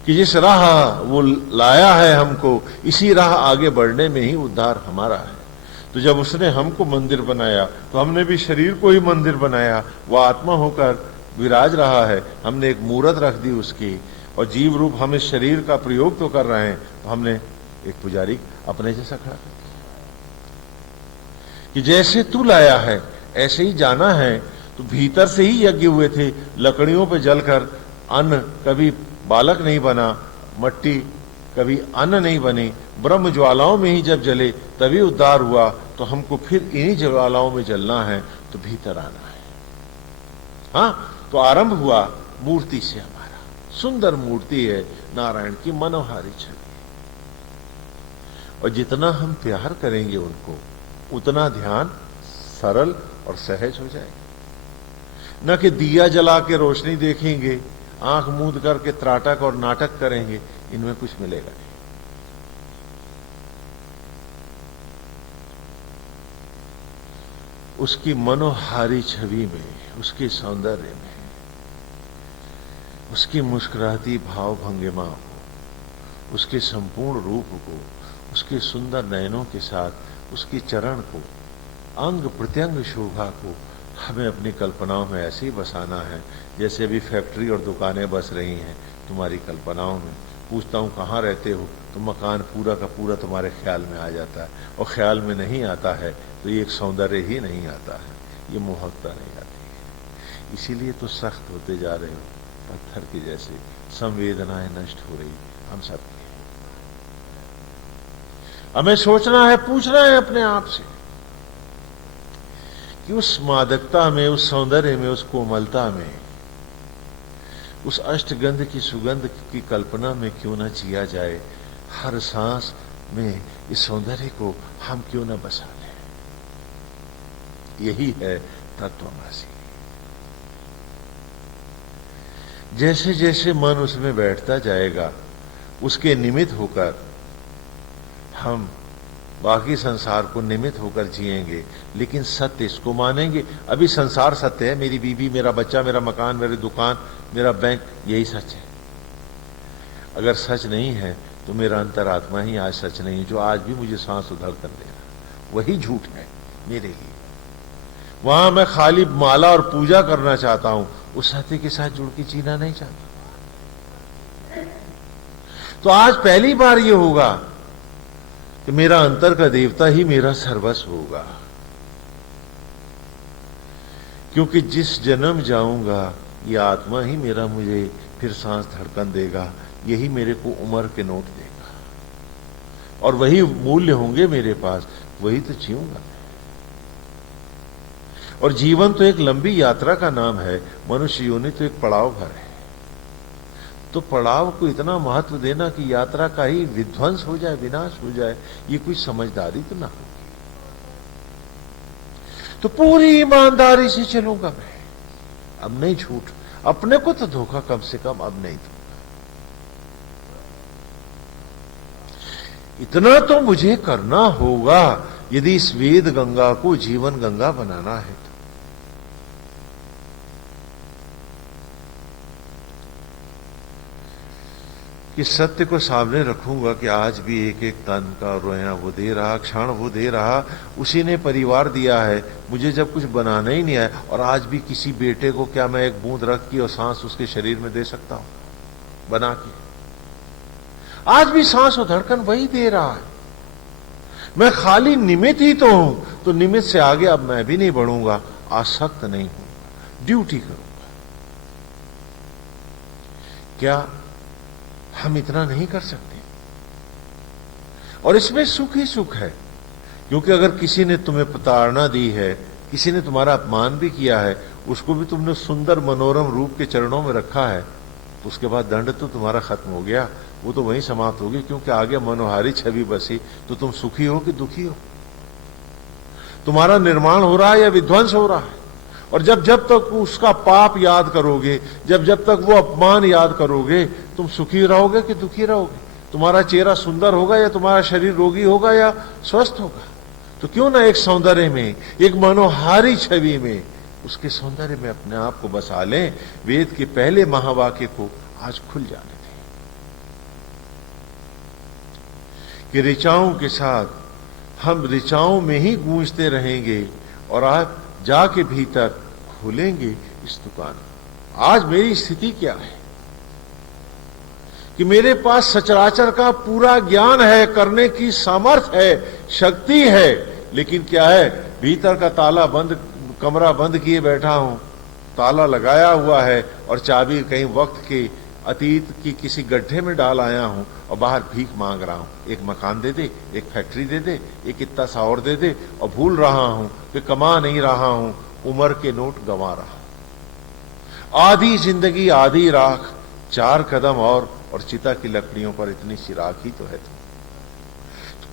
कि जिस राह वो लाया है हमको, इसी राह आगे बढ़ने में ही उद्धार हमारा है। तो जब उसने हमको मंदिर बनाया तो हमने भी शरीर को ही मंदिर बनाया। वो आत्मा होकर विराज रहा है, हमने एक मूर्त रख दी उसकी, और जीव रूप हम इस शरीर का प्रयोग तो कर रहे हैं, तो हमने एक पुजारी अपने जैसा खड़ा कर दिया कि जैसे तू लाया है ऐसे ही जाना है। तो भीतर से ही यज्ञ हुए थे, लकड़ियों पे जलकर अन्न कभी बालक नहीं बना, मट्टी कभी अन्न नहीं बनी, ब्रह्म ज्वालाओं में ही जब जले तभी उद्धार हुआ। तो हमको फिर इन्हीं ज्वालाओं में जलना है, तो भीतर आना है। हाँ, तो आरंभ हुआ मूर्ति से। हमारा सुंदर मूर्ति है नारायण की मनोहारी छवि, और जितना हम प्यार करेंगे उनको, उतना ध्यान सरल और सहज हो जाएगा। न कि दिया जला के रोशनी देखेंगे, आंख मूंद करके त्राटक और नाटक करेंगे, इनमें कुछ मिलेगा नहीं। उसकी मनोहारी छवि में, उसके सौंदर्य में, उसकी मुस्कुराती भाव भंगिमा को, उसके संपूर्ण रूप को, उसके सुंदर नयनों के साथ उसके चरण को, अंग प्रत्यंग शोभा को हमें अपनी कल्पनाओं में ऐसे ही बसाना है जैसे अभी फैक्ट्री और दुकानें बस रही हैं तुम्हारी कल्पनाओं में। पूछता हूं कहाँ रहते हो, तो मकान पूरा का पूरा तुम्हारे ख्याल में आ जाता है, और ख्याल में नहीं आता है तो ये एक सौंदर्य ही नहीं आता है, ये मोहकता नहीं आती है। इसीलिए तो सख्त होते जा रहे हो, पत्थर के जैसे संवेदनाएं नष्ट हो रही हम सब की। हमें सोचना है, पूछना है अपने आप से कि उस मादकता में, उस सौंदर्य में, उस कोमलता में, उस अष्टगंध की सुगंध की कल्पना में क्यों न जिया जाए। हर सांस में इस सौंदर्य को हम क्यों न बसा लें। यही है तत्वमसि। जैसे जैसे मन उसमें बैठता जाएगा, उसके निमित्त होकर हम बाकी संसार को निमित्त होकर जिएंगे, लेकिन सत्य इसको मानेंगे। अभी संसार सत्य है, मेरी बीवी, मेरा बच्चा, मेरा मकान, मेरी दुकान, मेरा बैंक, यही सच है। अगर सच नहीं है तो मेरा अंतरात्मा ही आज सच नहीं है, जो आज भी मुझे सांस उधड़ कर दे रहा, वही झूठ है मेरे लिए। वहां मैं खाली माला और पूजा करना चाहता हूं, उस सत्य के साथ जुड़ के जीना नहीं चाहता। तो आज पहली बार यह होगा कि मेरा अंतर का देवता ही मेरा सर्वस्व होगा, क्योंकि जिस जन्म जाऊंगा ये आत्मा ही मेरा मुझे फिर सांस धड़कन देगा, यही मेरे को उम्र के नोट देगा, और वही मूल्य होंगे मेरे पास, वही तो जीऊंगा। और जीवन तो एक लंबी यात्रा का नाम है, मनुष्य योनि तो एक पड़ाव भर है। तो पड़ाव को इतना महत्व देना कि यात्रा का ही विध्वंस हो जाए, विनाश हो जाए, ये कोई समझदारी तो ना होगी। तो पूरी ईमानदारी से चलूंगा मैं, अब नहीं झूठ, अपने को तो धोखा कम से कम अब नहीं दूंगा। इतना तो मुझे करना होगा यदि इस वेद गंगा को जीवन गंगा बनाना है तो। कि सत्य को सामने रखूंगा कि आज भी एक एक तन का रोया वो दे रहा, क्षण वो दे रहा, उसी ने परिवार दिया है। मुझे जब कुछ बनाना ही नहीं आया, और आज भी किसी बेटे को क्या मैं एक बूंद रख के और सांस उसके शरीर में दे सकता हूं बना के? आज भी सांस और धड़कन वही दे रहा है। मैं खाली निमित्त ही तो हूं, तो निमित्त से आगे अब मैं भी नहीं बढ़ूंगा, आसक्त नहीं हूं, ड्यूटी करूंगा। क्या हम इतना नहीं कर सकते? और इसमें सुख ही सुख है, क्योंकि अगर किसी ने तुम्हें प्रताड़ना दी है, किसी ने तुम्हारा अपमान भी किया है, उसको भी तुमने सुंदर मनोरम रूप के चरणों में रखा है, तो उसके बाद दंड तो तुम्हारा खत्म हो गया, वो तो वहीं समाप्त होगी, क्योंकि आगे मनोहारी छवि बसी। तो तुम सुखी हो कि दुखी हो? तुम्हारा निर्माण हो रहा है या विध्वंस हो रहा है? और जब जब तक उसका पाप याद करोगे, जब जब तक वो अपमान याद करोगे, तुम सुखी रहोगे कि दुखी रहोगे? तुम्हारा चेहरा सुंदर होगा या तुम्हारा शरीर रोगी होगा या स्वस्थ होगा? तो क्यों ना एक सौंदर्य में, एक मनोहारी छवि में, उसके सौंदर्य में अपने आप को बसा लें। वेद के पहले महावाक्य को आज खुल जाने दें कि ऋचाओं के साथ हम ऋचाओं में ही गूंजते रहेंगे, और आप जाके भीतर खोलेंगे इस दुकान। आज मेरी स्थिति क्या है कि मेरे पास सचराचर का पूरा ज्ञान है, करने की सामर्थ्य है, शक्ति है, लेकिन क्या है, भीतर का ताला बंद, कमरा बंद किए बैठा हूं, ताला लगाया हुआ है, और चाबी कहीं वक्त के अतीत की किसी गड्ढे में डाल आया हूं, और बाहर भीख मांग रहा हूं। एक मकान दे दे, एक फैक्ट्री दे दे, एक इतना सा और दे दे, और भूल रहा हूं कि कमा नहीं रहा हूं, उम्र के नोट गंवा रहा हूं। आधी जिंदगी आधी राख, 4 कदम और चिता की लकड़ियों पर इतनी सी राख ही तो है।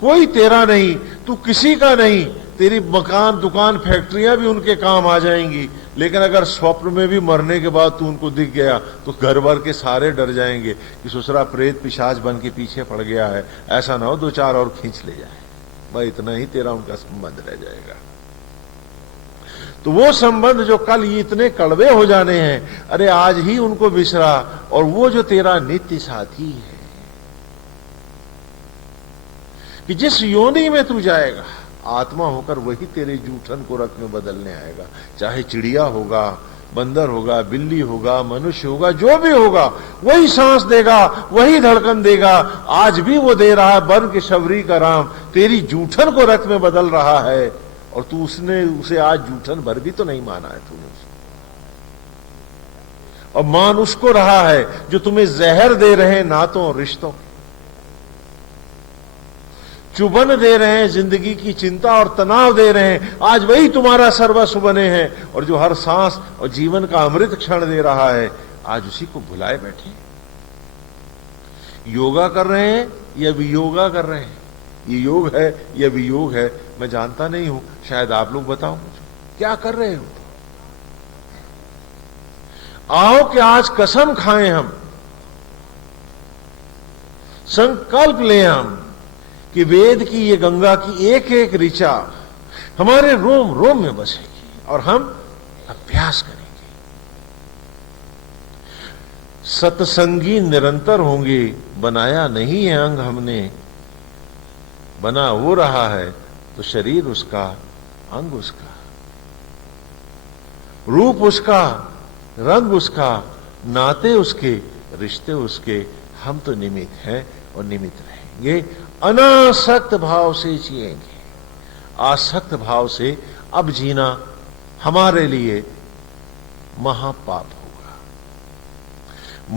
कोई तेरा नहीं, तू किसी का नहीं। तेरी मकान, दुकान, फैक्ट्रियां भी उनके काम आ जाएंगी, लेकिन अगर स्वप्न में भी मरने के बाद तू उनको दिख गया तो घर भर के सारे डर जाएंगे कि ससुरा प्रेत पिशाच बन के पीछे पड़ गया है, ऐसा ना हो 2-4 और खींच ले जाए। भाई इतना ही तेरा उनका संबंध रह जाएगा। तो वो संबंध जो कल ये इतने कड़वे हो जाने हैं, अरे आज ही उनको बिसरा। और वो जो तेरा नित्य साथी है कि जिस योनि में तू जाएगा, आत्मा होकर वही तेरे जूठन को रक्त में बदलने आएगा। चाहे चिड़िया होगा, बंदर होगा, बिल्ली होगा, मनुष्य होगा, जो भी होगा वही सांस देगा, वही धड़कन देगा। आज भी वो दे रहा है, बन के शबरी का राम तेरी जूठन को रक्त में बदल रहा है, और तू उसे आज जूठन भर भी तो नहीं माना है तूने, और मान उसको रहा है जो तुम्हें जहर दे रहे हैं नातों और रिश्तों, चुभन दे रहे हैं, जिंदगी की चिंता और तनाव दे रहे हैं। आज वही तुम्हारा सर्वस्व बने हैं, और जो हर सांस और जीवन का अमृत क्षण दे रहा है, आज उसी को भुलाए बैठे। योगा कर रहे हैं या वियोगा कर रहे हैं? ये योग है या वियोग है मैं जानता नहीं हूं, शायद आप लोग बताओ मुझे क्या कर रहे हो। आओ कि आज कसम खाएं, हम संकल्प लें हम कि वेद की ये गंगा की एक एक ऋचा हमारे रोम रोम में बसेगी, और हम अभ्यास करेंगे। सत्संगी निरंतर होंगे, बनाया नहीं है अंग हमने, बना हो रहा है तो शरीर उसका, अंग उसका, रूप उसका, रंग उसका, नाते उसके, रिश्ते उसके। हम तो निमित्त हैं और निमित्त रहेंगे। अनासक्त भाव से जिएंगे, आसक्त भाव से अब जीना हमारे लिए महापाप होगा।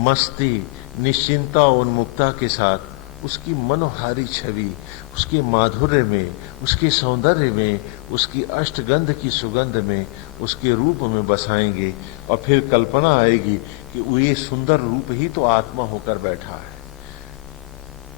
मस्ती, निश्चिंता, उन्मुक्ता के साथ उसकी मनोहारी छवि, उसके माधुर्य में, उसके सौंदर्य में, उसकी अष्टगंध की सुगंध में, उसके रूप में बसाएंगे, और फिर कल्पना आएगी कि ये सुंदर रूप ही तो आत्मा होकर बैठा है,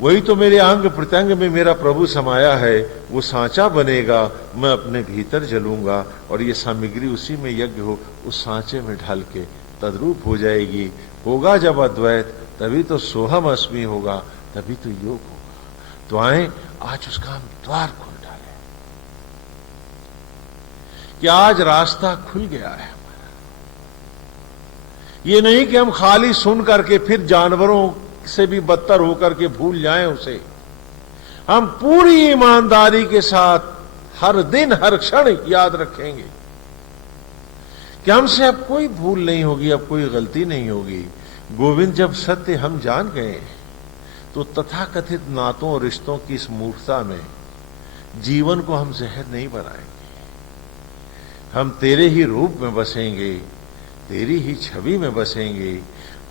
वही तो मेरे अंग प्रत्यंग में मेरा प्रभु समाया है। वो सांचा बनेगा, मैं अपने भीतर जलूंगा, और ये सामग्री उसी में यज्ञ हो, उस सांचे में ढल के तद्रूप हो जाएगी। होगा जब अद्वैत, तभी तो सोहम अस्मि होगा, तभी तो योग होगा। तो आए आज उसका हम द्वार खोल डालें कि आज रास्ता खुल गया है हमारा। ये नहीं कि हम खाली सुन करके फिर जानवरों से भी बदतर होकर के भूल जाएं उसे। हम पूरी ईमानदारी के साथ हर दिन हर क्षण याद रखेंगे कि हमसे अब कोई भूल नहीं होगी, अब कोई गलती नहीं होगी। गोविंद जब सत्य हम जान गए तो तथाकथित नातों और रिश्तों की इस मूर्खता में जीवन को हम जहर नहीं बनाएंगे। हम तेरे ही रूप में बसेंगे, तेरी ही छवि में बसेंगे,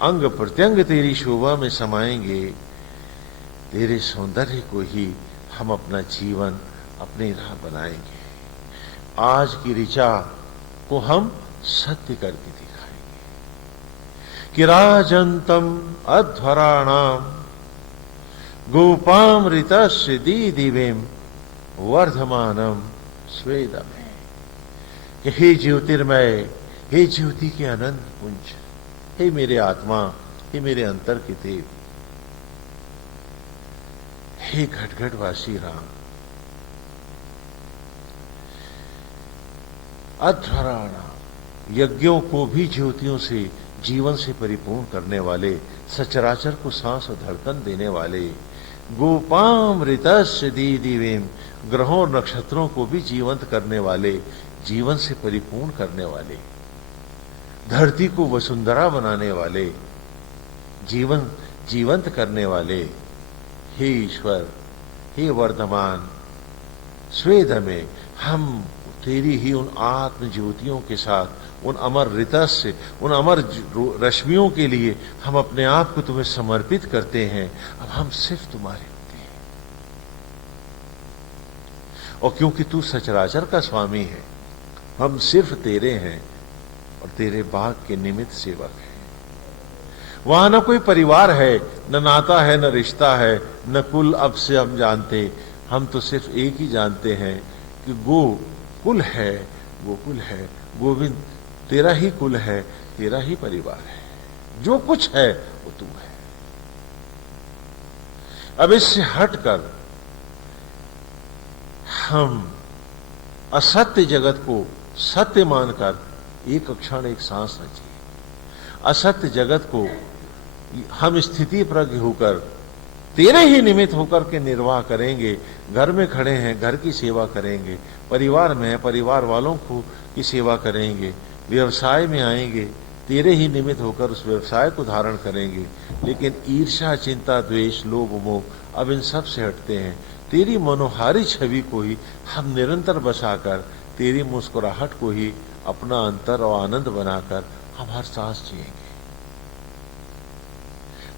अंग प्रत्यंग तेरी शोभा में समाएंगे। तेरे सौंदर्य को ही हम अपना जीवन, अपनी राह बनाएंगे। आज की ऋचा को हम सत्य करके दिखाएंगे कि राजंतम अध्वराणाम गोपामृतस्य दीदिवेम वर्धमानम स्वेदमे। कि हे ज्योतिर्मय, हे ज्योति के अनंत पुंज, हे मेरे आत्मा, हे मेरे अंतर के देव, हे घटघटवासी राम, अध्वराणा यज्ञों को भी ज्योतियों से, जीवन से परिपूर्ण करने वाले, सचराचर को सांस और धड़कन देने वाले, गोपामृतस्य दीदिवेम ग्रहों और नक्षत्रों को भी जीवंत करने वाले, जीवन से परिपूर्ण करने वाले, धरती को वसुंधरा बनाने वाले, जीवन जीवंत करने वाले, हे ईश्वर, हे वर्धमान स्वेद में हम तेरी ही उन आत्म ज्योतियों के साथ, उन अमर ऋतस्य, उन अमर रश्मियों के लिए हम अपने आप को तुम्हें समर्पित करते हैं। अब हम सिर्फ तुम्हारे होते हैं, और क्योंकि तू सचराचर का स्वामी है, हम सिर्फ तेरे हैं और तेरे बाग के निमित्त सेवक हैं। वहां न कोई परिवार है, न नाता है, न रिश्ता है, न कुल अब से हम जानते। हम तो सिर्फ एक ही जानते हैं कि कुल है, गोकुल है, गोविंद तेरा ही कुल है, तेरा ही परिवार है, जो कुछ है वो तू है। अब इससे हटकर हम असत्य जगत को सत्य मानकर एक क्षण एक सांस न जिए। असत्य जगत को हम स्थिति प्रज्ञ होकर तेरे ही निमित्त होकर के निर्वाह करेंगे। घर में खड़े हैं, घर की सेवा करेंगे, परिवार में है, परिवार वालों को की सेवा करेंगे, व्यवसाय में आएंगे, तेरे ही निमित्त होकर उस व्यवसाय को धारण करेंगे। लेकिन ईर्ष्या, चिंता, द्वेष, लोभ, मोह अब इन सब से हटते हैं। तेरी मनोहारी छवि को ही हम निरंतर बसाकर, तेरी मुस्कुराहट को ही अपना अंतर और आनंद बनाकर हम हर सांस जिएंगे।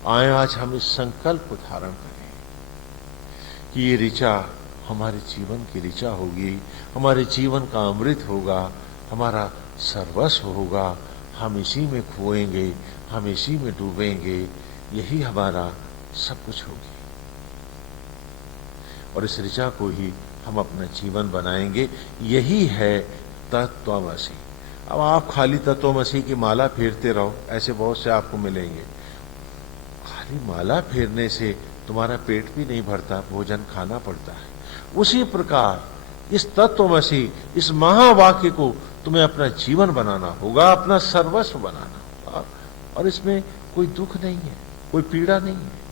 आए आज हम इस संकल्प को धारण करें कि ये ऋचा हमारे जीवन की ऋचा होगी, हमारे जीवन का अमृत होगा, हमारा सर्वस्व होगा। हम इसी में खोएंगे, हम इसी में डूबेंगे, यही हमारा सब कुछ होगी। और इस ऋचा को ही हम अपना जीवन बनाएंगे। यही है तत्वमसि। अब आप खाली तत्वमसि की माला फेरते रहो, ऐसे बहुत से आपको मिलेंगे। खाली माला फेरने से तुम्हारा पेट भी नहीं भरता, भोजन खाना पड़ता है। उसी प्रकार इस तत्वमसि, इस महावाक्य को तुम्हें अपना जीवन बनाना होगा, अपना सर्वस्व बनाना होगा। और इसमें कोई दुख नहीं है, कोई पीड़ा नहीं है।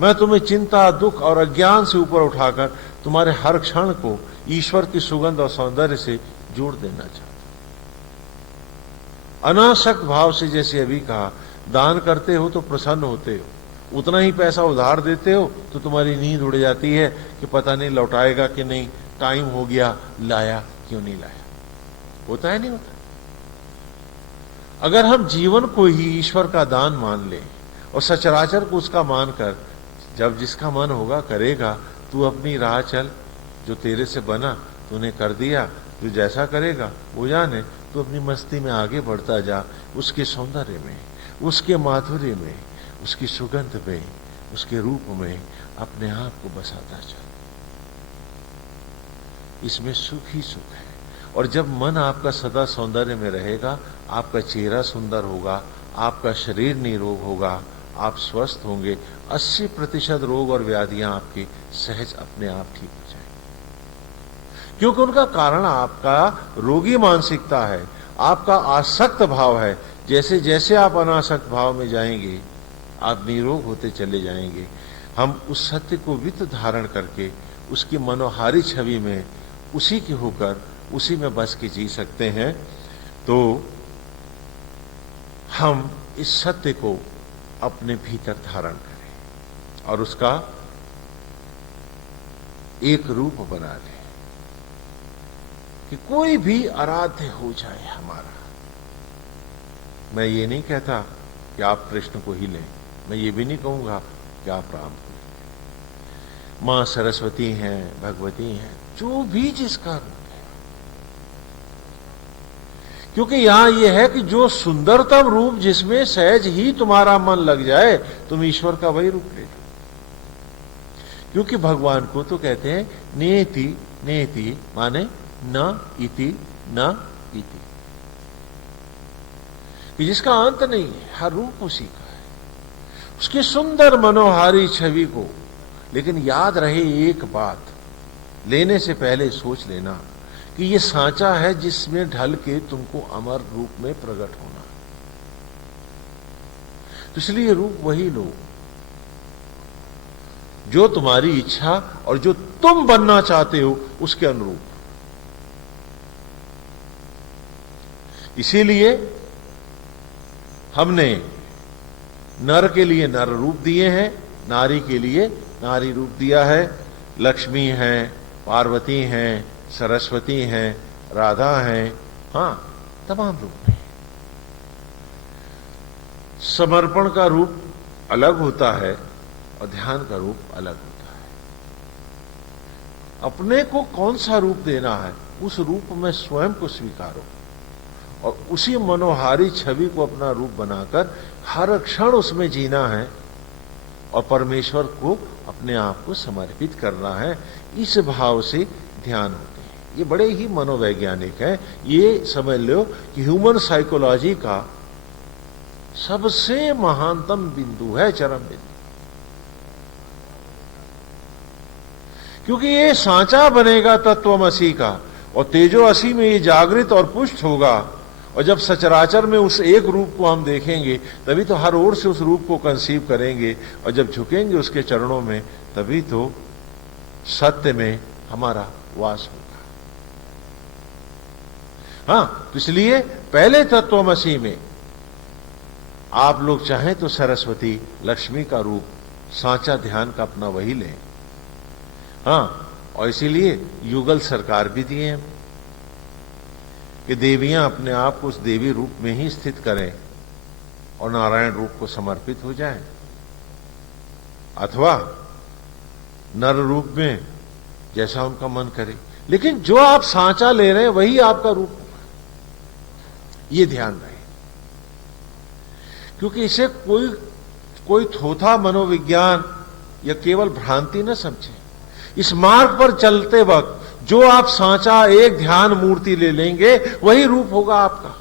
मैं तुम्हें चिंता, दुख और अज्ञान से ऊपर उठाकर तुम्हारे हर क्षण को ईश्वर की सुगंध और सौंदर्य से जोड़ देना चाहता हूं। अनासक्त भाव से, जैसे अभी कहा, दान करते हो तो प्रसन्न होते हो, उतना ही पैसा उधार देते हो तो तुम्हारी नींद उड़ जाती है कि पता नहीं लौटाएगा कि नहीं, टाइम हो गया, लाया क्यों नहीं लाया। होता है नहीं होता? अगर हम जीवन को ही ईश्वर का दान मान लें और सचराचर को उसका मानकर जब जिसका मन होगा करेगा, तू अपनी राह चल, जो तेरे से बना तूने कर दिया, तू जैसा करेगा वो जाने, तू अपनी मस्ती में आगे बढ़ता जा, उसके सौंदर्य में, उसके माधुर्य में, उसकी सुगंध में, उसके रूप में अपने आप को बसाता चल। इसमें सुख ही सुख है। और जब मन आपका सदा सौंदर्य में रहेगा, आपका चेहरा सुंदर होगा, आपका शरीर निरोग होगा, आप स्वस्थ होंगे। 80% रोग और व्याधियां आपकी सहज अपने आप ठीक हो जाएंगी, क्योंकि उनका कारण आपका रोगी मानसिकता है, आपका आसक्त भाव है। जैसे जैसे आप अनासक्त भाव में जाएंगे, आप निरोग होते चले जाएंगे। हम उस सत्य को वित्त धारण करके उसकी मनोहारी छवि में उसी के होकर उसी में बस के जी सकते हैं। तो हम इस सत्य को अपने भीतर धारण करें और उसका एक रूप बना लें कि कोई भी आराध्य हो जाए हमारा। मैं ये नहीं कहता कि आप कृष्ण को ही लें, मैं ये भी नहीं कहूंगा कि आप राम को लें। मां सरस्वती हैं, भगवती हैं, जो भी जिसका रूप है। क्योंकि यहां यह है कि जो सुंदरतम रूप जिसमें सहज ही तुम्हारा मन लग जाए, तुम ईश्वर का वही रूप ले लो। क्योंकि भगवान को तो कहते हैं नेति नेति, माने न इति न इति, कि जिसका अंत नहीं है, हर रूप उसी का है, उसकी सुंदर मनोहारी छवि को। लेकिन याद रहे एक बात, लेने से पहले सोच लेना कि ये सांचा है जिसमें ढल के तुमको अमर रूप में प्रकट होना। तो इसलिए रूप वही लो जो तुम्हारी इच्छा और जो तुम बनना चाहते हो उसके अनुरूप। इसीलिए हमने नर के लिए नर रूप दिए हैं, नारी के लिए नारी रूप दिया है। लक्ष्मी हैं, पार्वती हैं, सरस्वती हैं, राधा हैं, हां, तमाम रूप हैं। समर्पण का रूप अलग होता है और ध्यान का रूप अलग होता है। अपने को कौन सा रूप देना है, उस रूप में स्वयं को स्वीकारो और उसी मनोहारी छवि को अपना रूप बनाकर हर क्षण उसमें जीना है और परमेश्वर को अपने आप को समर्पित करना है। इस भाव से ध्यान होते हैं। ये बड़े ही मनोवैज्ञानिक है। ये समझ लो कि ह्यूमन साइकोलॉजी का सबसे महानतम बिंदु है, चरम बिंदु। क्योंकि ये सांचा बनेगा तत्वमसि का और तेजो असी में ये जागृत और पुष्ट होगा और जब सचराचर में उस एक रूप को हम देखेंगे तभी तो हर ओर से उस रूप को कंसीव करेंगे, और जब झुकेंगे उसके चरणों में तभी तो सत्य में हमारा वास होगा। हाँ, इसलिए पहले तत्वमसि में आप लोग चाहें तो सरस्वती लक्ष्मी का रूप सांचा ध्यान का अपना वही लें। हाँ, और इसीलिए युगल सरकार भी दिए हैं कि देवियां अपने आप को उस देवी रूप में ही स्थित करें और नारायण रूप को समर्पित हो जाएं, अथवा नर रूप में जैसा उनका मन करे। लेकिन जो आप सांचा ले रहे हैं वही आपका रूप होगा, ये ध्यान रहे, क्योंकि इसे कोई थोथा मनोविज्ञान या केवल भ्रांति न समझे। इस मार्ग पर चलते वक्त जो आप सांचा एक ध्यान मूर्ति ले लेंगे वही रूप होगा आपका।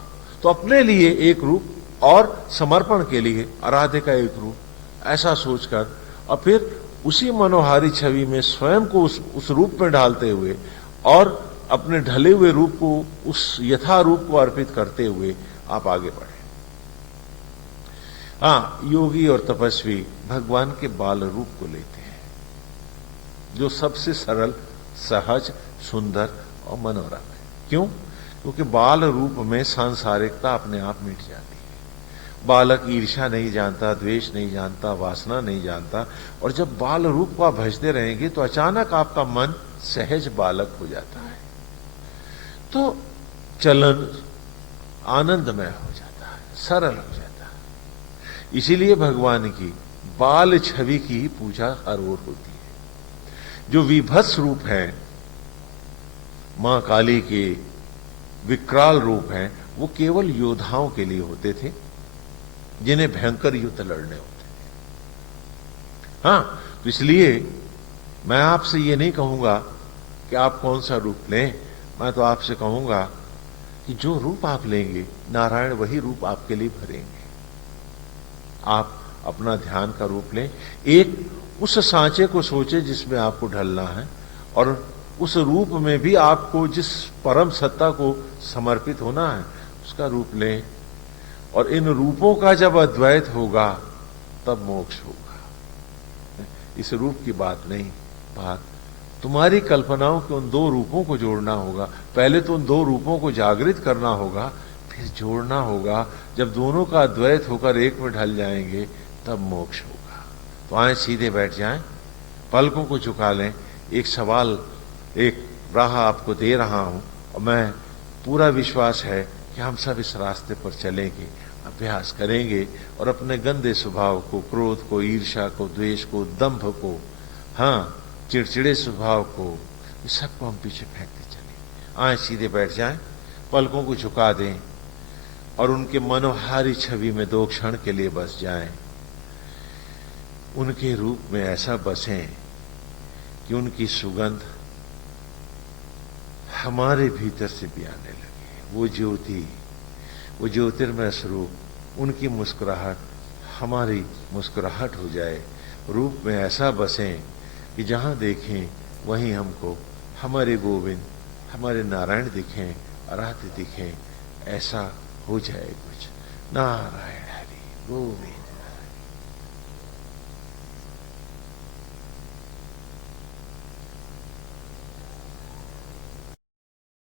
तो अपने लिए एक रूप और समर्पण के लिए आराध्य का एक रूप, ऐसा सोचकर और फिर उसी मनोहारी छवि में स्वयं को उस रूप में ढालते हुए और अपने ढले हुए रूप को उस यथा रूप को अर्पित करते हुए आप आगे बढ़े। हाँ, योगी और तपस्वी भगवान के बाल रूप को लेते हैं, जो सबसे सरल, सहज, सुंदर और मनोरम है। क्यों? क्योंकि बाल रूप में सांसारिकता अपने आप मिट जाती है। बालक ईर्ष्या नहीं जानता, द्वेष नहीं जानता, वासना नहीं जानता, और जब बाल रूप को आप भजते रहेंगे तो अचानक आपका मन सहज बालक हो जाता है, तो चलन आनंदमय हो जाता है, सरल हो जाता है। इसीलिए भगवान की बाल छवि की पूजा हर ओर होती है। जो विभत्स रूप है, मां काली के विकराल रूप हैं, वो केवल योद्धाओं के लिए होते थे जिन्हें भयंकर युद्ध लड़ने होते थे। हां, तो इसलिए मैं आपसे ये नहीं कहूंगा कि आप कौन सा रूप लें, मैं तो आपसे कहूंगा कि जो रूप आप लेंगे नारायण वही रूप आपके लिए भरेंगे। आप अपना ध्यान का रूप लें, एक उस सांचे को सोचे जिसमें आपको ढलना है, और उस रूप में भी आपको जिस परम सत्ता को समर्पित होना है उसका रूप लें, और इन रूपों का जब अद्वैत होगा तब मोक्ष होगा। इस रूप की बात नहीं, बात तुम्हारी कल्पनाओं के उन दो रूपों को जोड़ना होगा। पहले तो उन दो रूपों को जागृत करना होगा, फिर जोड़ना होगा। जब दोनों का अद्वैत होकर एक में ढल जाएंगे तब मोक्ष होगा। तो आए सीधे बैठ जाएं, पलकों को झुका लें। एक सवाल, एक राह आपको दे रहा हूं, और मैं पूरा विश्वास है कि हम सब इस रास्ते पर चलेंगे, अभ्यास करेंगे, और अपने गंदे स्वभाव को, क्रोध को, ईर्ष्या को, द्वेष को, दंभ को, हाँ, चिड़चिड़े स्वभाव को, इस सबको हम पीछे फेंकते चले। आए सीधे बैठ जाएं, पलकों को झुका दें, और उनके मनोहारी छवि में 2 क्षण के लिए बस जाएं। उनके रूप में ऐसा बसें कि उनकी सुगंध हमारे भीतर से भी आने लगे। वो ज्योति, वो ज्योतिर्मय स्वरूप, उनकी मुस्कुराहट हमारी मुस्कुराहट हो जाए। रूप में ऐसा बसें कि जहां देखें वहीं हमको हमारे गोविंद, हमारे नारायण दिखें, आराध्य दिखें। ऐसा हो जाए कुछ। नारायण हरि गोविंद।